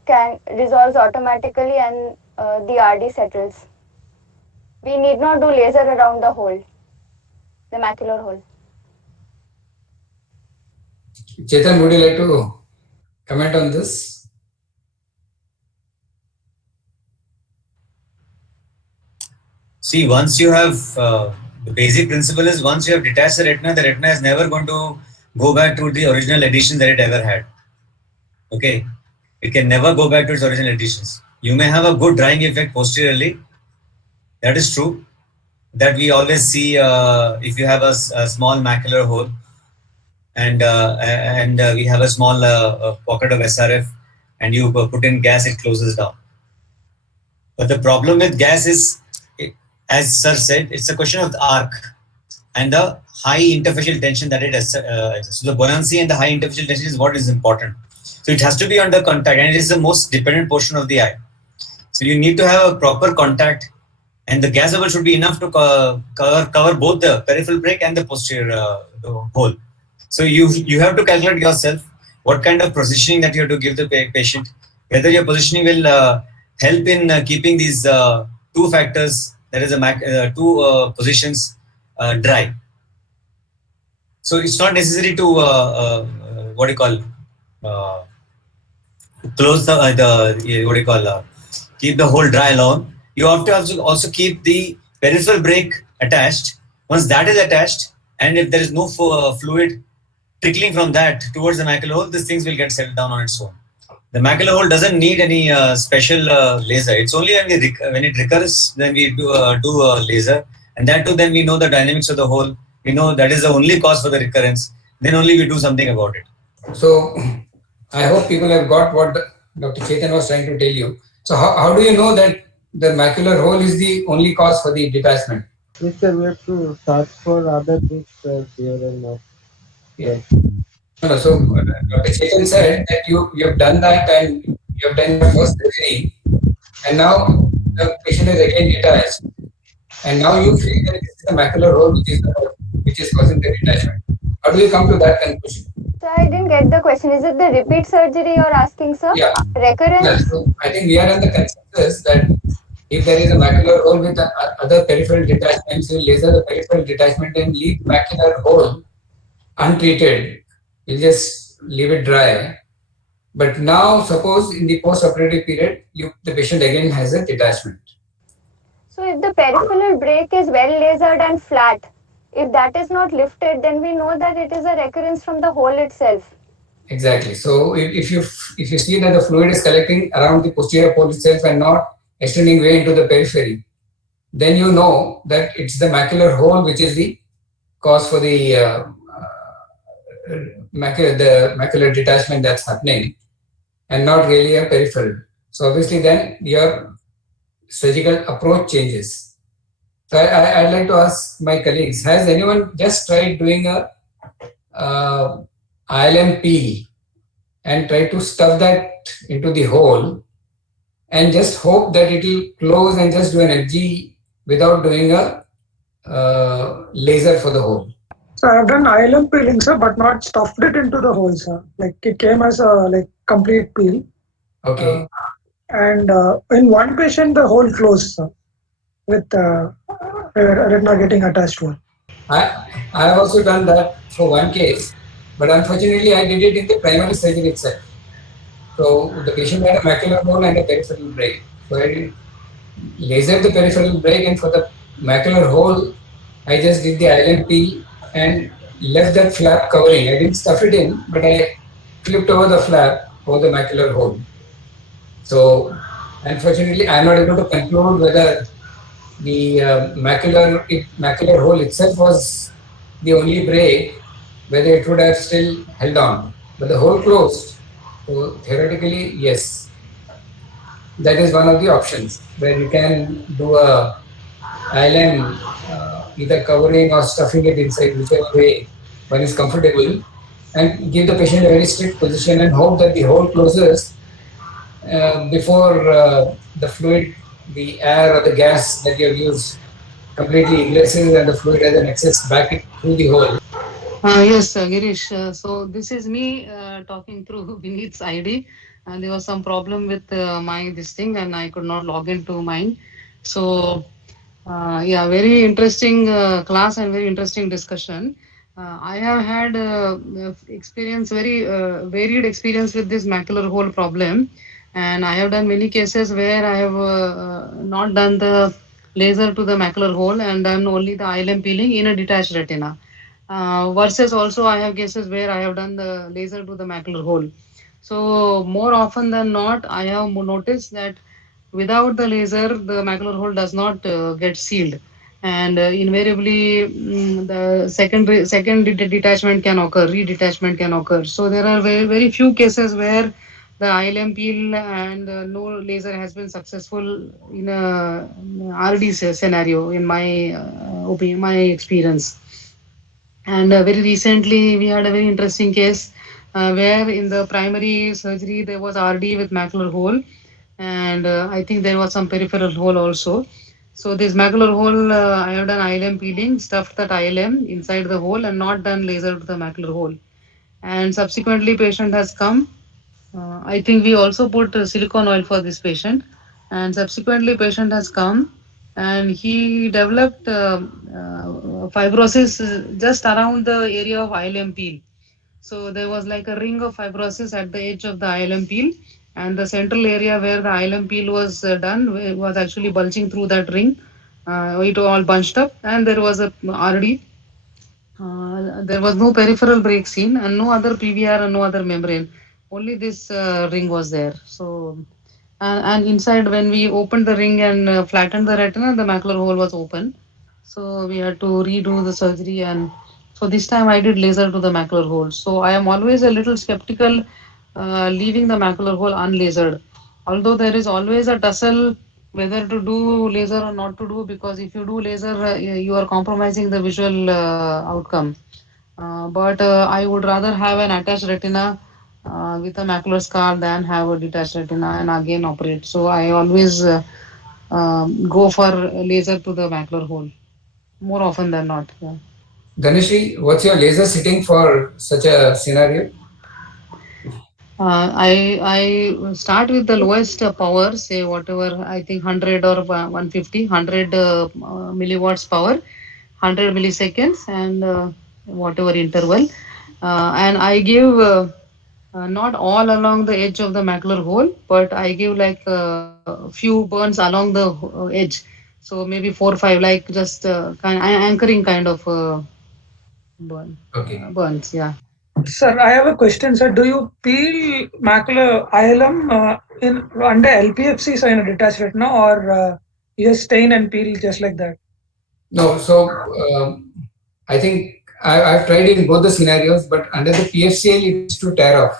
can resolves automatically and the RD settles. We need not do laser around the hole, the macular hole. Chetan, would you like to comment on this? See, once you have the basic principle is once you have detached the retina is never going to go back to the original addition that it ever had. Okay, it can never go back to its original additions. You may have a good drying effect posteriorly. That is true. That we always see if you have a small macular hole and we have a small pocket of SRF and you put in gas, it closes down. But the problem with gas is, as sir said, it's a question of the arc and the high interfacial tension that it has. So the buoyancy and the high interfacial tension is what is important. So it has to be under contact, and it is the most dependent portion of the eye. So you need to have a proper contact, and the gas level should be enough to cover both the peripheral break and the posterior hole. So you have to calculate yourself what kind of positioning that you have to give the patient, whether your positioning will help in keeping these two factors, that is two positions dry. So it's not necessary to what do you call close keep the hole dry alone. You have to also keep the peripheral break attached. Once that is attached, and if there is no fluid trickling from that towards the macular hole, these things will get settled down on its own. The macular hole doesn't need any special laser. It's only when it recurs, then we do a laser, and that too, then we know the dynamics of the hole. We know that is the only cause for the recurrence. Then only we do something about it. So I hope people have got what Dr. Chetan was trying to tell you. So how do you know that the macular hole is the only cause for the detachment? Yes, sir, we have to search for other breaks here and there. Yeah. No, so Dr. Chetan said that you have done that and you have done your first surgery, and now the patient is again detached, and now you feel that this is the macular hole which is causing the detachment. How do you come to that conclusion? So I didn't get the question. Is it the repeat surgery you're asking, sir? Yeah. Recurrence? Yes. So I think we are in the consensus that if there is a macular hole with other peripheral detachments, you laser the peripheral detachment and leave macular hole untreated. You just leave it dry. But now, suppose in the post-operative period, the patient again has a detachment. So if the peripheral break is well lasered and flat, if that is not lifted, then we know that it is a recurrence from the hole itself. Exactly. So if you see that the fluid is collecting around the posterior pole itself and not extending way into the periphery, then you know that it's the macular hole which is the cause for the macular detachment that's happening, and not really a peripheral. So obviously, then your surgical approach changes. So I'd like to ask my colleagues: has anyone just tried doing a ILM peel and try to stuff that into the hole and just hope that it will close and just do an FG without doing a laser for the hole? So I have done ILM peeling, sir, but not stuffed it into the hole, sir. Like it came as a complete peel. Okay. And in one patient, the hole closed, sir, with retina getting attached to it. I have also done that for one case, but unfortunately I did it in the primary surgery itself. So the patient had a macular hole and a peripheral break. So I lasered the peripheral break, and for the macular hole, I just did the island peel and left that flap covering. I didn't stuff it in, but I flipped over the flap over the macular hole. So unfortunately, I'm not able to conclude whether the macular hole itself was the only break, whether it would have still held on. But the hole closed. So theoretically, yes, that is one of the options where you can do a island, either covering or stuffing it inside, whichever way one is comfortable, and give the patient a very strict position and hope that the hole closes before the fluid, the air or the gas that you have used completely egresses and the fluid has an access back through the hole. Yes, Girish. So this is me talking through Vineet's ID, and there was some problem with my this thing, and I could not log into mine. So yeah, very interesting class and very interesting discussion. I have had experience, very varied experience with this macular hole problem, and I have done many cases where I have not done the laser to the macular hole and done only the ILM peeling in a detached retina. Versus also I have cases where I have done the laser to the macular hole. So more often than not, I have noticed that without the laser, the macular hole does not get sealed, and invariably the second detachment can occur, redetachment can occur. So there are very very few cases where the ILM peel and no laser has been successful in a RD scenario, in my opinion, my experience. And very recently, we had a very interesting case where in the primary surgery there was RD with macular hole, and I think there was some peripheral hole also. So this macular hole, I have done ILM peeling, stuffed that ILM inside the hole, and not done laser to the macular hole. And subsequently, patient has come. I think we also put silicone oil for this patient, and subsequently, patient has come and he developed fibrosis just around the area of ILM peel. So there was like a ring of fibrosis at the edge of the ILM peel, and the central area where the ILM peel was done was actually bulging through that ring. It all bunched up, and there was a RD. There was no peripheral break seen, and no other PVR and no other membrane. Only this ring was there. So, and inside, when we opened the ring and flattened the retina, the macular hole was open. So we had to redo the surgery, and so this time I did laser to the macular hole. So I am always a little skeptical leaving the macular hole unlasered. Although there is always a tussle whether to do laser or not to do, because if you do laser, you are compromising the visual outcome. But I would rather have an attached retina with a macular scar than have a detached retina and again operate. So I always go for laser to the macular hole more often than not. Yeah. Dhanishri, what's your laser sitting for such a scenario? I start with the lowest power, say whatever, I think 100 or 150, 100 milliwatts power, 100 milliseconds, and whatever interval. And I give not all along the edge of the macular hole, but I give like a few burns along the edge. So maybe 4 or 5, like just anchoring kind of Okay. burns. Yeah. Sir, I have a question, sir. Do you peel macular ILM in under LPFC, so in a detached retina, or you just stain and peel just like that? No, so I think I've tried in both the scenarios, but under the PFCL, it is to tear off.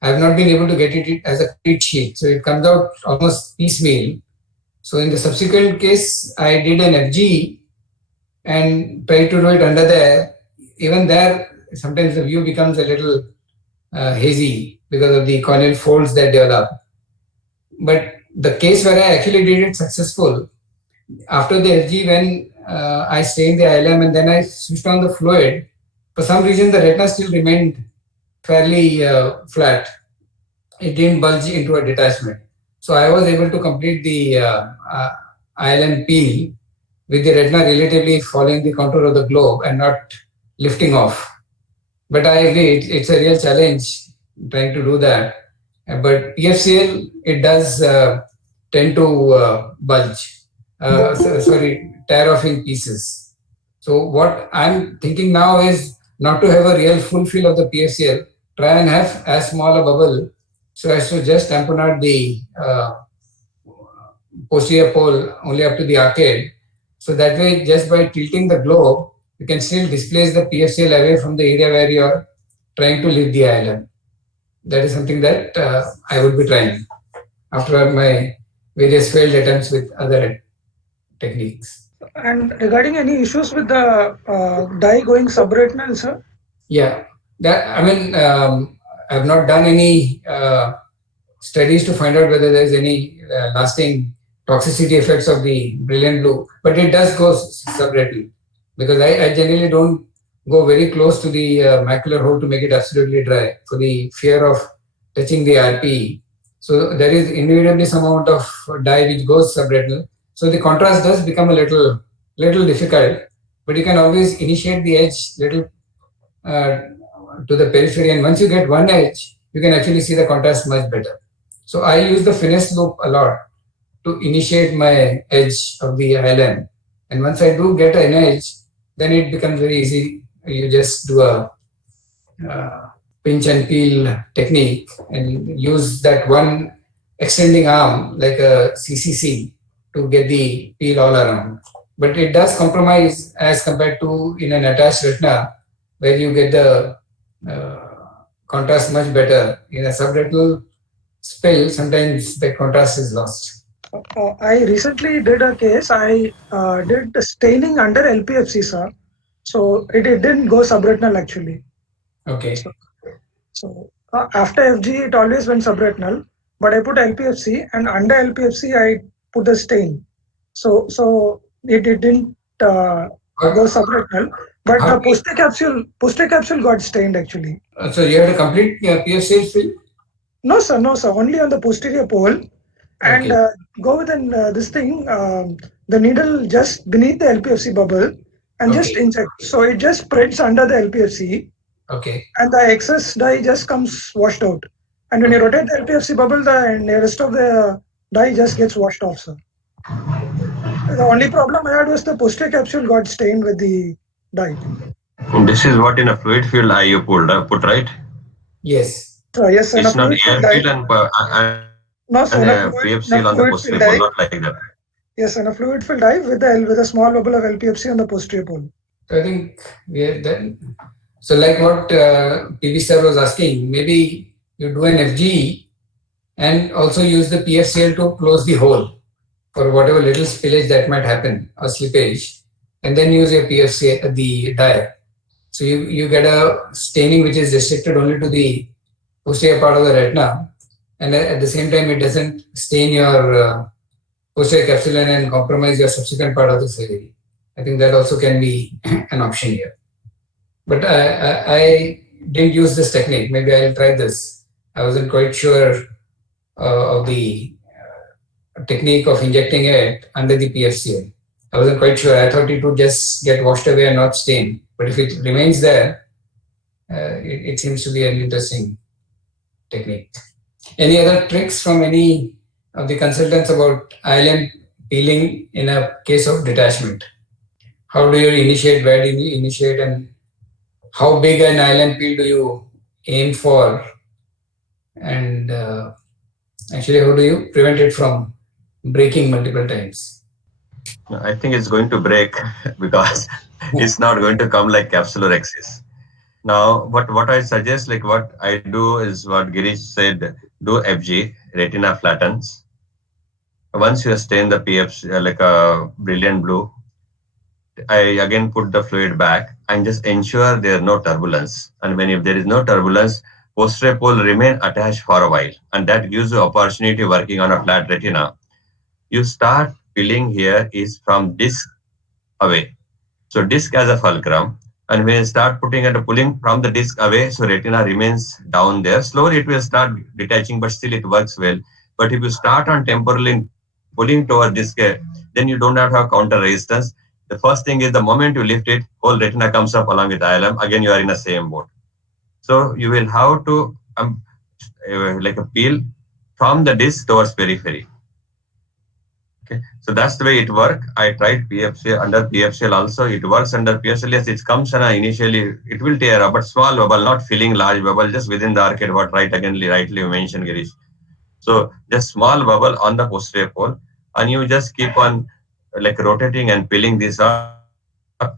I have not been able to get it as a complete sheet. So it comes out almost piecemeal. So in the subsequent case, I did an FG and tried to do it under there. Even there, sometimes the view becomes a little hazy because of the corneal folds that develop. But the case where I actually did it successful, after the FG, when I stained the ILM and then I switched on the fluid, for some reason the retina still remained fairly flat. It didn't bulge into a detachment. So I was able to complete the ILM peel with the retina relatively following the contour of the globe and not lifting off. But I agree, it's a real challenge trying to do that. But PFCL, it does tend to bulge. Tear off in pieces. So what I'm thinking now is not to have a real full fill of the PFCL, try and have as small a bubble so as to just tamponade the posterior pole only up to the arcade. So that way, just by tilting the globe, you can still displace the PFCL away from the area where you are trying to lift the ILM. That is something that I would be trying after my various failed attempts with other techniques. And regarding any issues with the dye going subretinal, sir? Yeah, that I mean, I've not done any studies to find out whether there's any lasting toxicity effects of the brilliant blue, but it does go subretinal because I generally don't go very close to the macular hole to make it absolutely dry for the fear of touching the RPE. So there is inevitably some amount of dye which goes subretinal. So the contrast does become a little difficult, but you can always initiate the edge little to the periphery, and once you get one edge, you can actually see the contrast much better. So I use the finesse loop a lot to initiate my edge of the ILM, and once I do get an edge, then it becomes very easy. You just do a pinch and peel technique and use that one extending arm like a CCC to get the peel all around. But it does compromise as compared to in an attached retina where you get the contrast much better. In a subretinal spill, sometimes the contrast is lost. I recently did a case. I did the staining under LPFC, sir. So it didn't go subretinal actually. Okay. So after FG, it always went subretinal. But I put LPFC, and under LPFC, I put the stain. So it didn't go subretinal. But the posterior capsule got stained actually. So you have to complete PFCL fill? No, sir. Only on the posterior pole. And Okay. go with this thing, the needle just beneath the LPFC bubble and just Okay. inject. So it just spreads under the LPFC Okay. and the excess dye just comes washed out. And when you rotate the LPFC bubble, the rest of the dye just gets washed off, sir. The only problem I had was the posterior capsule got stained with the dye. This is what in a fluid field eye you put, right? Yes. So yes, It's not fluid air filled dye. field No, sir, and in a a fluid PFCL on the filled posterior dye. pole, not like that. Yes, and a fluid filled dye with a small bubble of LPFC on the posterior pole. So I think we have done. So like what PV sir was asking, maybe you do an FG and also use the PFCL to close the hole for whatever little spillage that might happen or slippage, and then use your PFC the dye. So you get a staining which is restricted only to the posterior part of the retina, and at the same time it doesn't stain your posterior capsular and compromise your subsequent part of the surgery. I think that also can be an option here. But I didn't use this technique. Maybe I'll try this. I wasn't quite sure of the technique of injecting it under the PFCL. I wasn't quite sure. I thought it would just get washed away and not stain. But if it remains there, it seems to be an interesting technique. Any other tricks from any of the consultants about ILM peeling in a case of detachment? How do you initiate, where do you initiate, and how big an ILM peel do you aim for? And actually, how do you prevent it from breaking multiple times? I think it's going to break because it's not going to come like capsulorhexis. Now, what I suggest, like what I do is what Girish said, do FG, retina flattens. Once you stain the PFC like a brilliant blue, I again put the fluid back and just ensure there is no turbulence. And if there is no turbulence, posterior pole remain attached for a while. And that gives you opportunity working on a flat retina. You start peeling here is from disc away. So disc as a fulcrum. And when you start putting and pulling from the disc away, so retina remains down there. Slowly it will start detaching, but still it works well. But if you start on temporarily pulling toward disc, then you don't have to have counter resistance. The first thing is the moment you lift it, whole retina comes up along with ILM. Again, you are in the same boat. So you will have to like a peel from the disc towards periphery. Okay, so that's the way it works. I tried PFCL under PFCL also. It works under PFCL. Yes, it comes and initially it will tear up, but small bubble, not filling large bubble, just within the arcade. What rightly you mentioned, Girish. So just small bubble on the posterior pole, and you just keep on like rotating and peeling this up.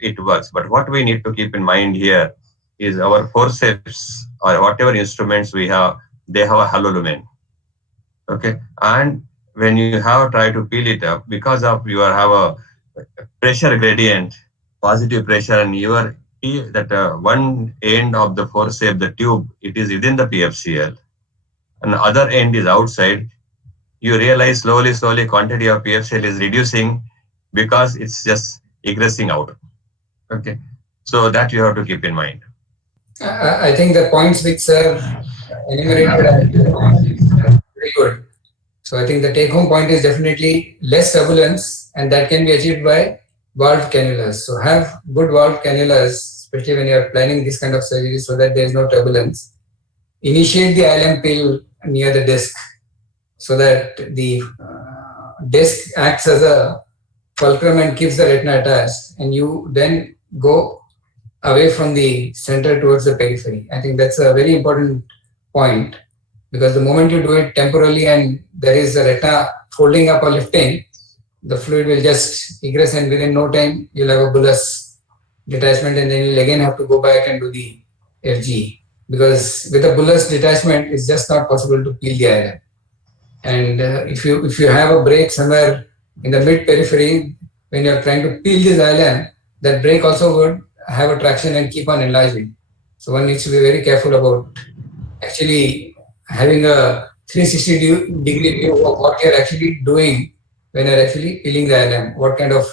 It works. But what we need to keep in mind here is our forceps or whatever instruments we have, they have a halo lumen. Okay, and when you have tried to peel it up, because of you have a pressure gradient, positive pressure, and your that one end of the forceps, the tube, it is within the PFCL, and the other end is outside. You realize slowly quantity of PFCL is reducing because it's just egressing out. Okay, so that you have to keep in mind. I think the points which sir enumerated are very good. So I think the take-home point is definitely less turbulence, and that can be achieved by valved cannulas. So have good valved cannulas, especially when you are planning this kind of surgery, so that there is no turbulence. Initiate the ILM peel near the disc, so that the disc acts as a fulcrum and keeps the retina attached, and you then go away from the center towards the periphery. I think that's a very important point, because the moment you do it temporarily and there is a retina folding up or lifting, the fluid will just egress, and within no time you'll have a bullous detachment, and then you'll again have to go back and do the FG, because with a bullous detachment it's just not possible to peel the ILM. And if you have a break somewhere in the mid periphery when you're trying to peel this ILM, that break also would have a traction and keep on enlarging. So one needs to be very careful about actually having a 360-degree view of what you're actually doing when you're actually peeling the ILM, what kind of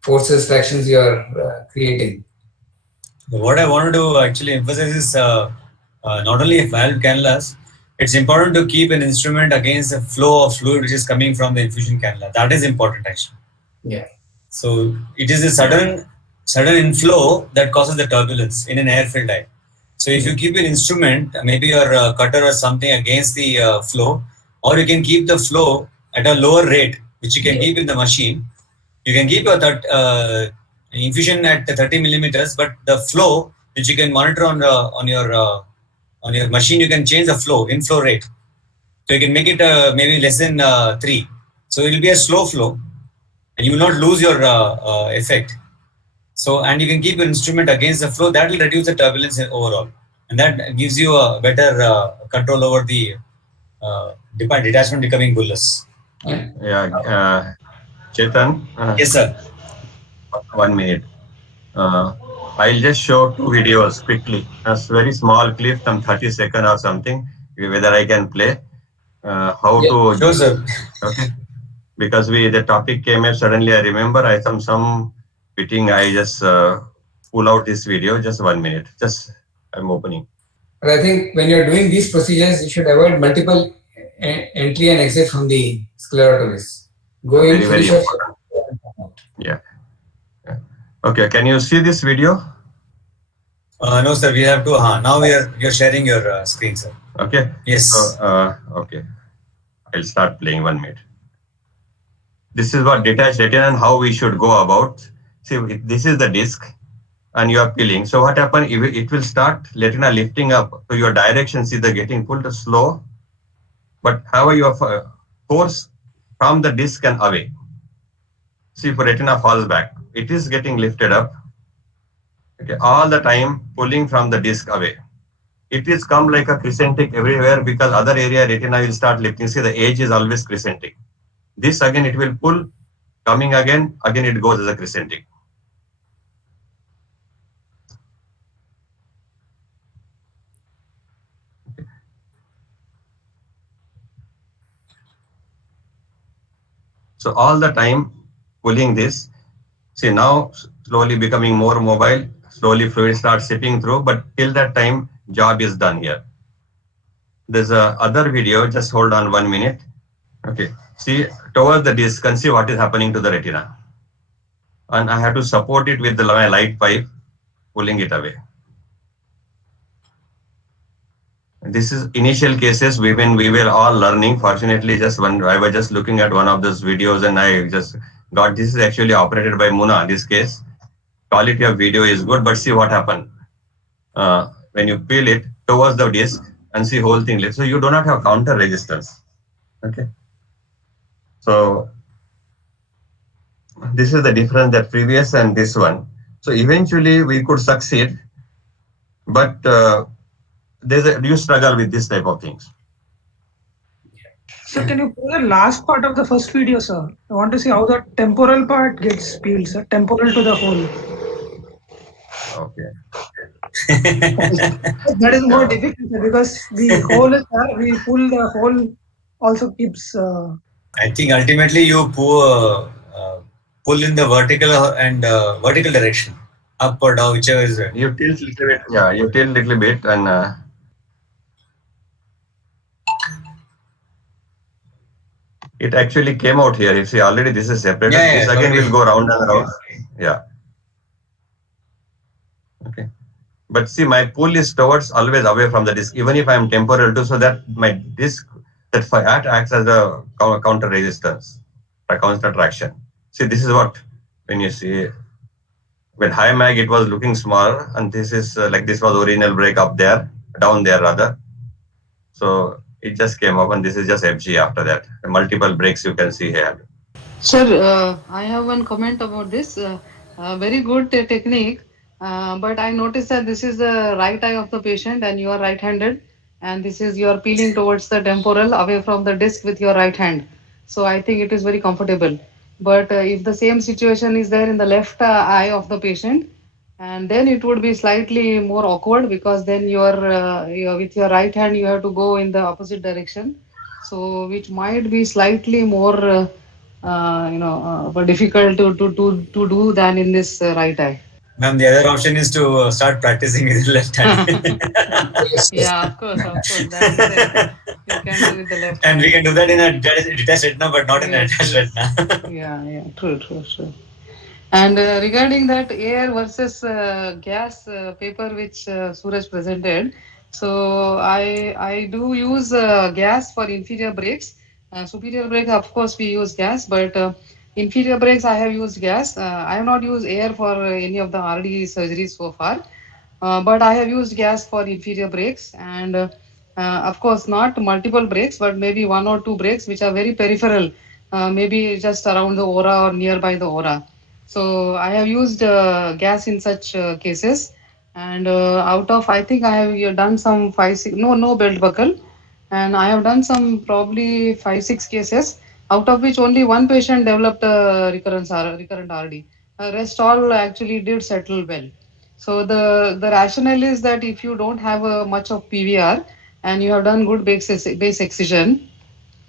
forces, tractions you are creating. What I wanted to actually emphasize is not only valve cannulas, it's important to keep an instrument against the flow of fluid which is coming from the infusion cannula. That is important actually. Yeah. So it is a sudden inflow that causes the turbulence in an air-filled eye. So if you keep an instrument, maybe your cutter or something against the flow, or you can keep the flow at a lower rate, which you can keep in the machine. You can keep your infusion at 30 millimeters, but the flow which you can monitor on your machine, you can change the inflow rate. So you can make it maybe less than 3. So it will be a slow flow, and you will not lose your effect. So, and you can keep your instrument against the flow. That will reduce the turbulence overall, and that gives you a better control over the detachment becoming bullous. Yeah, Chetan. Yes, sir. 1 minute. I'll just show 2 videos quickly. A very small clip, some 30 seconds or something. Whether I can play. To sure, sir. Okay. Because the topic came up suddenly. I remember some fitting. I just pull out this video. Just 1 minute. I'm opening. But I think when you're doing these procedures, you should avoid multiple entry and exit from the sclerotomies. Go in, Very finish important. Yeah. Okay. Can you see this video? No, sir. We have to. Now you're sharing your screen, sir. Okay. Yes. So, okay. I'll start playing 1 minute. This is what detached retina and how we should go about. See, this is the disc and you are peeling. So what happens? It will start retina lifting up. So your direction, see, the getting pulled slow, but however your force from the disc and away. See, if retina falls back, it is getting lifted up. Okay, all the time pulling from the disc away. It is come like a crescentic everywhere because other area retina will start lifting. See, the edge is always crescentic. This again it will pull, coming again it goes as a crescentic. So all the time pulling this. See, now slowly becoming more mobile, slowly fluid starts sipping through, but till that time job is done here. There's a other video, just hold on 1 minute. Okay, see towards the disc and see what is happening to the retina. And I have to support it with my light pipe, pulling it away. This is initial cases when we were all learning. Fortunately, I was just looking at one of those videos and I just got, this is actually operated by Muna, this case. Quality of video is good, but see what happened. When you peel it towards the disc and see whole thing, so you do not have counter resistance. Okay. So this is the difference that previous and this one. So eventually we could succeed, but you struggle with this type of things. So can you play the last part of the first video, sir? I want to see how the temporal part gets peeled, sir. Temporal to the hole. Okay. That is more difficult, sir, because the hole is there. We pull the hole also keeps. I think ultimately you pull in the vertical and vertical direction, up or down, whichever is there. You tilt little bit. Yeah, you tilt little bit and. It actually came out here. You see, already this is separated. Yeah, this again will go round and round. Yeah. Okay. But see, my pull is towards always away from the disc, even if I am temporal too, so that my disc that acts as a counter resistance, a counter traction. See, this is what when you see when high mag it was looking small, and this is like this was original break up there, down there rather. So it just came up, and this is just FG after that. Multiple breaks you can see here. Sir, I have one comment about this. Very good technique, but I noticed that this is the right eye of the patient and you are right-handed, and this is you are peeling towards the temporal away from the disc with your right hand. So I think it is very comfortable. But if the same situation is there in the left eye of the patient, and then it would be slightly more awkward because then you are with your right hand you have to go in the opposite direction, so which might be slightly more but difficult to do than in this right eye. Ma'am, the other option is to start practicing with the left hand. Yeah, of course. That's it. You can do with the left. And we can do that in a detached retina, but not in a attached retina. Yeah, true. And regarding that air versus gas paper which Suraj presented, so I do use gas for inferior brakes. Superior brake, of course, we use gas, but inferior brakes I have used gas. I have not used air for any of the RD surgeries so far, but I have used gas for inferior brakes, and of course not multiple brakes, but maybe 1 or 2 brakes which are very peripheral, maybe just around the aura or nearby the aura. So I have used gas in such cases, and out of I think I have done some 5-6 no belt buckle, and I have done some probably 5-6 cases, out of which only one patient developed recurrent RD. Rest all actually did settle well. So the rationale is that if you don't have much of PVR and you have done good base excision,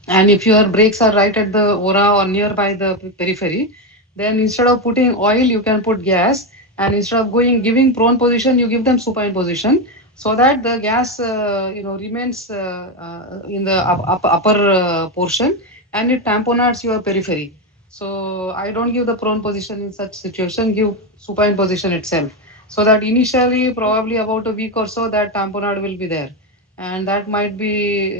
and if your brakes are right at the aura or nearby the periphery, then instead of putting oil, you can put gas, and instead of giving prone position, you give them supine position, so that the gas remains in the upper portion, and it tamponades your periphery. So I don't give the prone position in such situation, give supine position itself, so that initially probably about a week or so that tamponade will be there. and that might be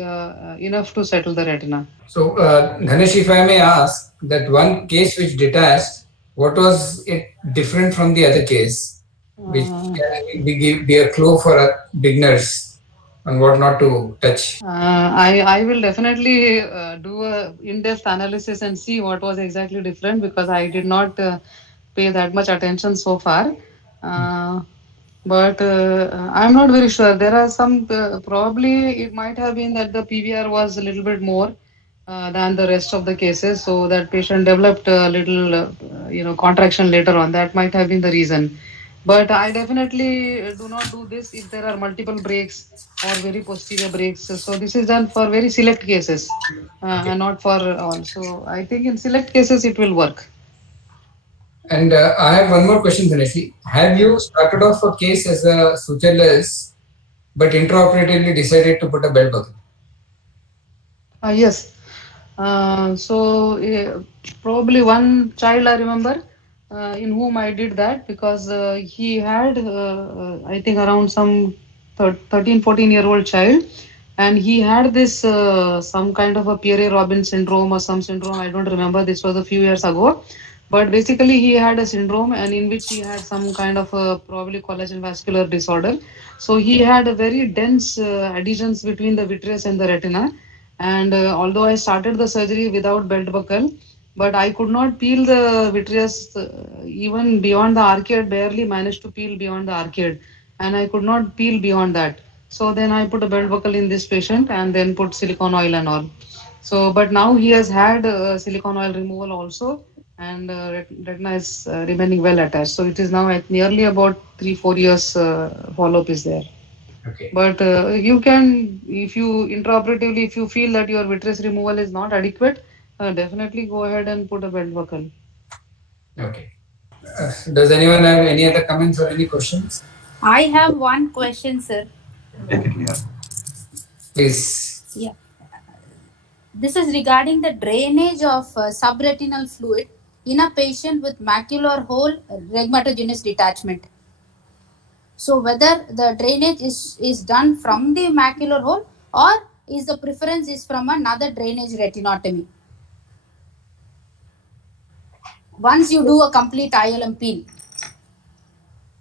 enough to settle the retina. So, Dhanesh, if I may ask, that one case which detached, what was it different from the other case? Which can be a clue for beginners on what not to touch. I will definitely do a in-depth analysis and see what was exactly different, because I did not pay that much attention so far. But I'm not very sure. There are some, probably it might have been that the PVR was a little bit more than the rest of the cases. So that patient developed a little, contraction later on. That might have been the reason. But I definitely do not do this if there are multiple breaks or very posterior breaks. So this is done for very select cases and not for all. So I think in select cases it will work. And I have one more question, Dhanesh. Have you started off a case as a sutureless, but intraoperatively decided to put a belt buckle? Yes. Probably one child I remember in whom I did that, because he had, I think, around some 13, 14-year-old child, and he had this some kind of a Pierre-Robin syndrome or some syndrome. I don't remember. This was a few years ago. But basically, he had a syndrome, and in which he had some kind of a probably collagen vascular disorder. So he had a very dense adhesions between the vitreous and the retina. And although I started the surgery without belt buckle, but I could not peel the vitreous even beyond the arcade, barely managed to peel beyond the arcade. And I could not peel beyond that. So then I put a belt buckle in this patient and then put silicone oil and all. So, but now he has had silicone oil removal also, and retina is remaining well attached. So it is now at nearly about 3-4 years follow-up is there. Okay. But you can, if you intraoperatively, if you feel that your vitreous removal is not adequate, definitely go ahead and put a belt buckle. Okay. Does anyone have any other comments or any questions? I have one question, sir. Please. Yeah. This is regarding the drainage of subretinal fluid in a patient with macular hole rhegmatogenous detachment. So whether the drainage is done from the macular hole, or is the preference is from another drainage retinotomy once you do a complete ILM peel.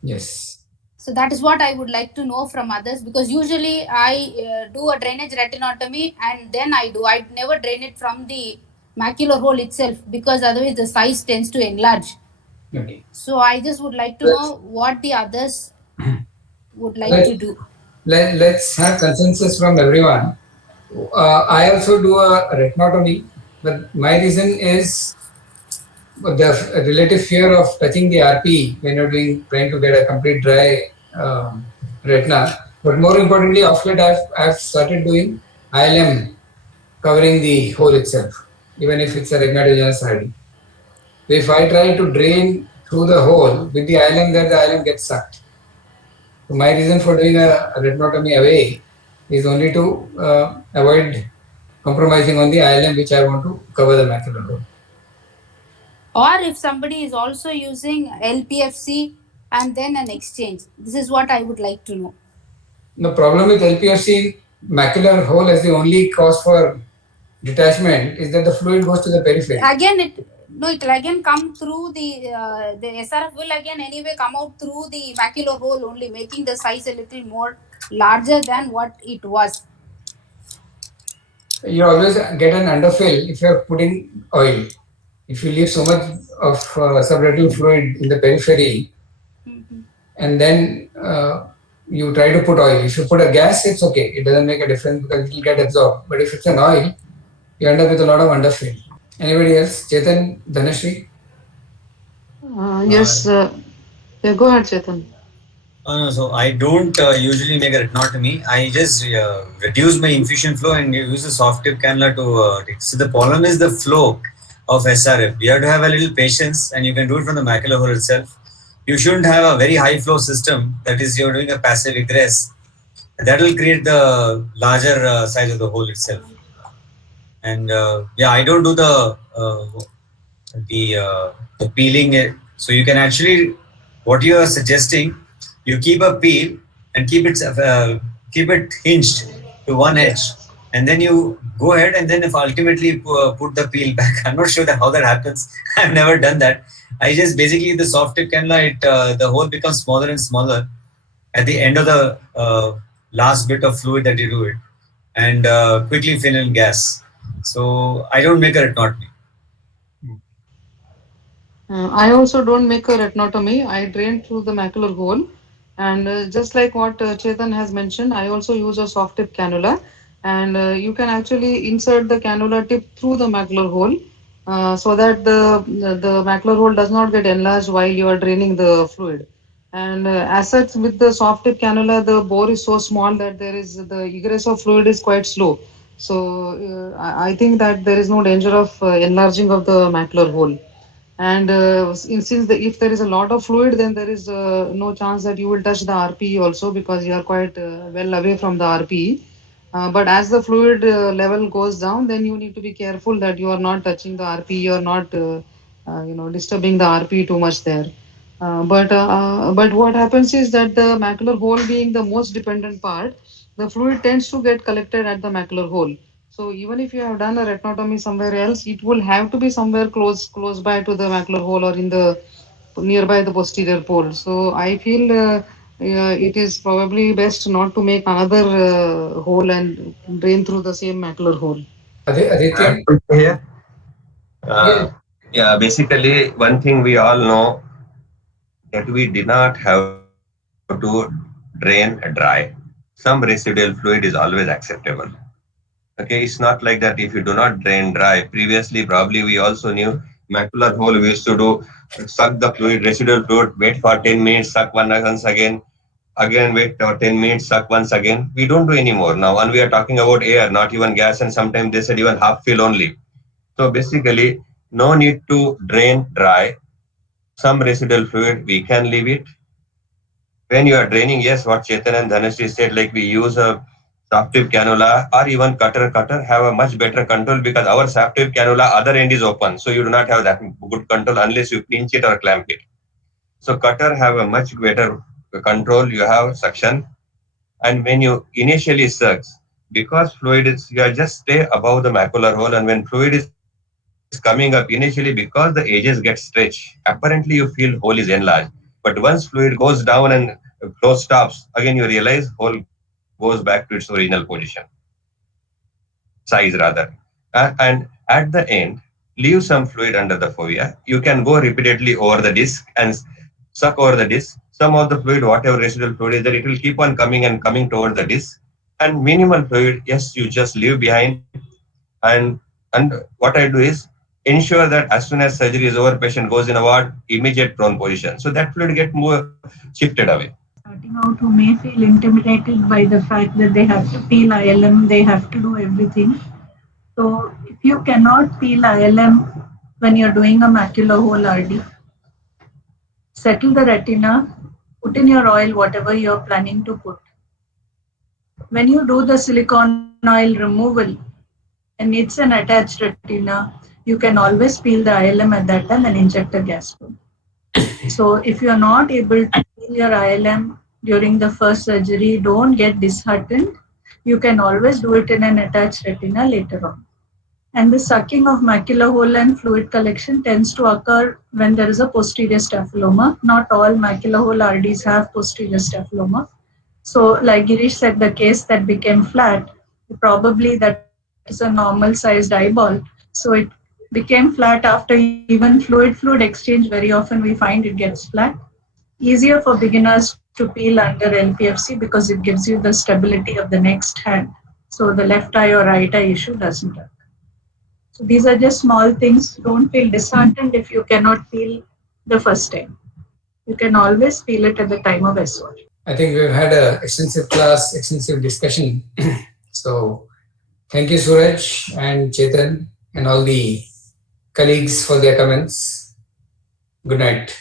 Yes. So that is what I would like to know from others, because usually I do a drainage retinotomy and then I never drain it from the macular hole itself, because otherwise the size tends to enlarge. Okay. So I just would like to know what the others would like to do. Let's have consensus from everyone. I also do a retinotomy, but my reason is the relative fear of touching the RP when you're trying to get a complete dry retina. But more importantly, of late I've started doing ILM covering the hole itself, even if it's a rhegmatogenous ILM. So if I try to drain through the hole with the ILM there, the ILM gets sucked. So my reason for doing a retinotomy away is only to avoid compromising on the ILM which I want to cover the macular hole. Or if somebody is also using LPFC and then an exchange. This is what I would like to know. The problem with LPFC macular hole as the only cause for detachment is that the fluid goes to the periphery. Again, it will again come through the SRF will again anyway come out through the macular hole only, making the size a little more larger than what it was. You always get an underfill if you are putting oil. If you leave so much of subretinal fluid in the periphery, and then you try to put oil. If you put a gas, it's okay. It doesn't make a difference because it will get absorbed. But if it's an oil, you end up with a lot of underfill. Anybody else? Chetan, Dhanashri? Yes. Yeah, go ahead, Chetan. So I don't usually make a retinotomy. I just reduce my infusion flow and use a soft tip cannula to. So the problem is the flow of SRF. You have to have a little patience, and you can do it from the macular hole itself. You shouldn't have a very high flow system. That is, you're doing a passive egress. That will create the larger size of the hole itself. And I don't do the peeling. So you can actually, what you are suggesting, you keep a peel and keep it hinged to one edge, and then you go ahead and then if ultimately put the peel back. I'm not sure how that happens. I've never done that. I just basically the soft tip cannula, the hole becomes smaller and smaller at the end of the last bit of fluid that you do it, and quickly fill in gas. So I don't make a retinotomy. I also don't make a retinotomy. I drain through the macular hole. And just like what Chetan has mentioned, I also use a soft tip cannula. And you can actually insert the cannula tip through the macular hole so that the macular hole does not get enlarged while you are draining the fluid. And as such, with the soft tip cannula, the bore is so small that the egress of fluid is quite slow. So I think that there is no danger of enlarging of the macular hole. And since if there is a lot of fluid, then there is no chance that you will touch the RPE also, because you are quite well away from the RPE. But as the fluid level goes down, then you need to be careful that you are not touching the RPE, you are not disturbing the RPE too much there. But what happens is that the macular hole being the most dependent part, the fluid tends to get collected at the macular hole. So even if you have done a retinotomy somewhere else, it will have to be somewhere close by to the macular hole or in the nearby the posterior pole. So I feel it is probably best not to make another hole and drain through the same macular hole. Aditya? Here. Yeah, basically, one thing we all know that we did not have to drain dry. Some residual fluid is always acceptable. Okay, it's not like that if you do not drain dry. Previously, probably we also knew macular hole we used to do, suck the fluid, residual fluid, wait for 10 minutes, suck once again wait for 10 minutes, suck once again. We don't do anymore now, and we are talking about air, not even gas, and sometimes they said even half fill only. So basically, no need to drain dry. Some residual fluid, we can leave it. When you are draining, yes, what Chetan and Dhanashree said, like we use a soft tip cannula or even cutter have a much better control, because our soft tip cannula other end is open, so you do not have that good control unless you pinch it or clamp it. So cutter have a much better control. You have suction, and when you initially suck, because fluid is, you just stay above the macular hole, and when fluid is coming up initially, because the edges get stretched, apparently you feel hole is enlarged. But once fluid goes down and flow stops, again you realize hole goes back to its original position, size rather. And at the end, leave some fluid under the fovea. You can go repeatedly over the disc and suck over the disc. Some of the fluid, whatever residual fluid is there, it will keep on coming and coming toward the disc. And minimal fluid, yes, you just leave behind. And what I do is ensure that as soon as surgery is over, patient goes in a ward, immediate prone position. So that fluid get more shifted away. Starting out who may feel intimidated by the fact that they have to peel ILM, they have to do everything. So if you cannot peel ILM when you're doing a macular hole RD, settle the retina, put in your oil, whatever you're planning to put. When you do the silicone oil removal and it's an attached retina, you can always peel the ILM at that time and inject a gas pump. So if you're not able to peel your ILM during the first surgery, don't get disheartened. You can always do it in an attached retina later on. And the sucking of macular hole and fluid collection tends to occur when there is a posterior staphyloma. Not all macular hole RDs have posterior staphyloma. So like Girish said, the case that became flat, probably that is a normal sized eyeball. So it became flat after even fluid exchange. Very often we find it gets flat. Easier for beginners to peel under LPFC because it gives you the stability of the next hand. So the left eye or right eye issue doesn't occur. So these are just small things. Don't feel disheartened if you cannot peel the first time. You can always peel it at the time of SOR. I think we've had an extensive class, extensive discussion. So thank you, Suraj and Chetan and all the colleagues for their comments. Good night.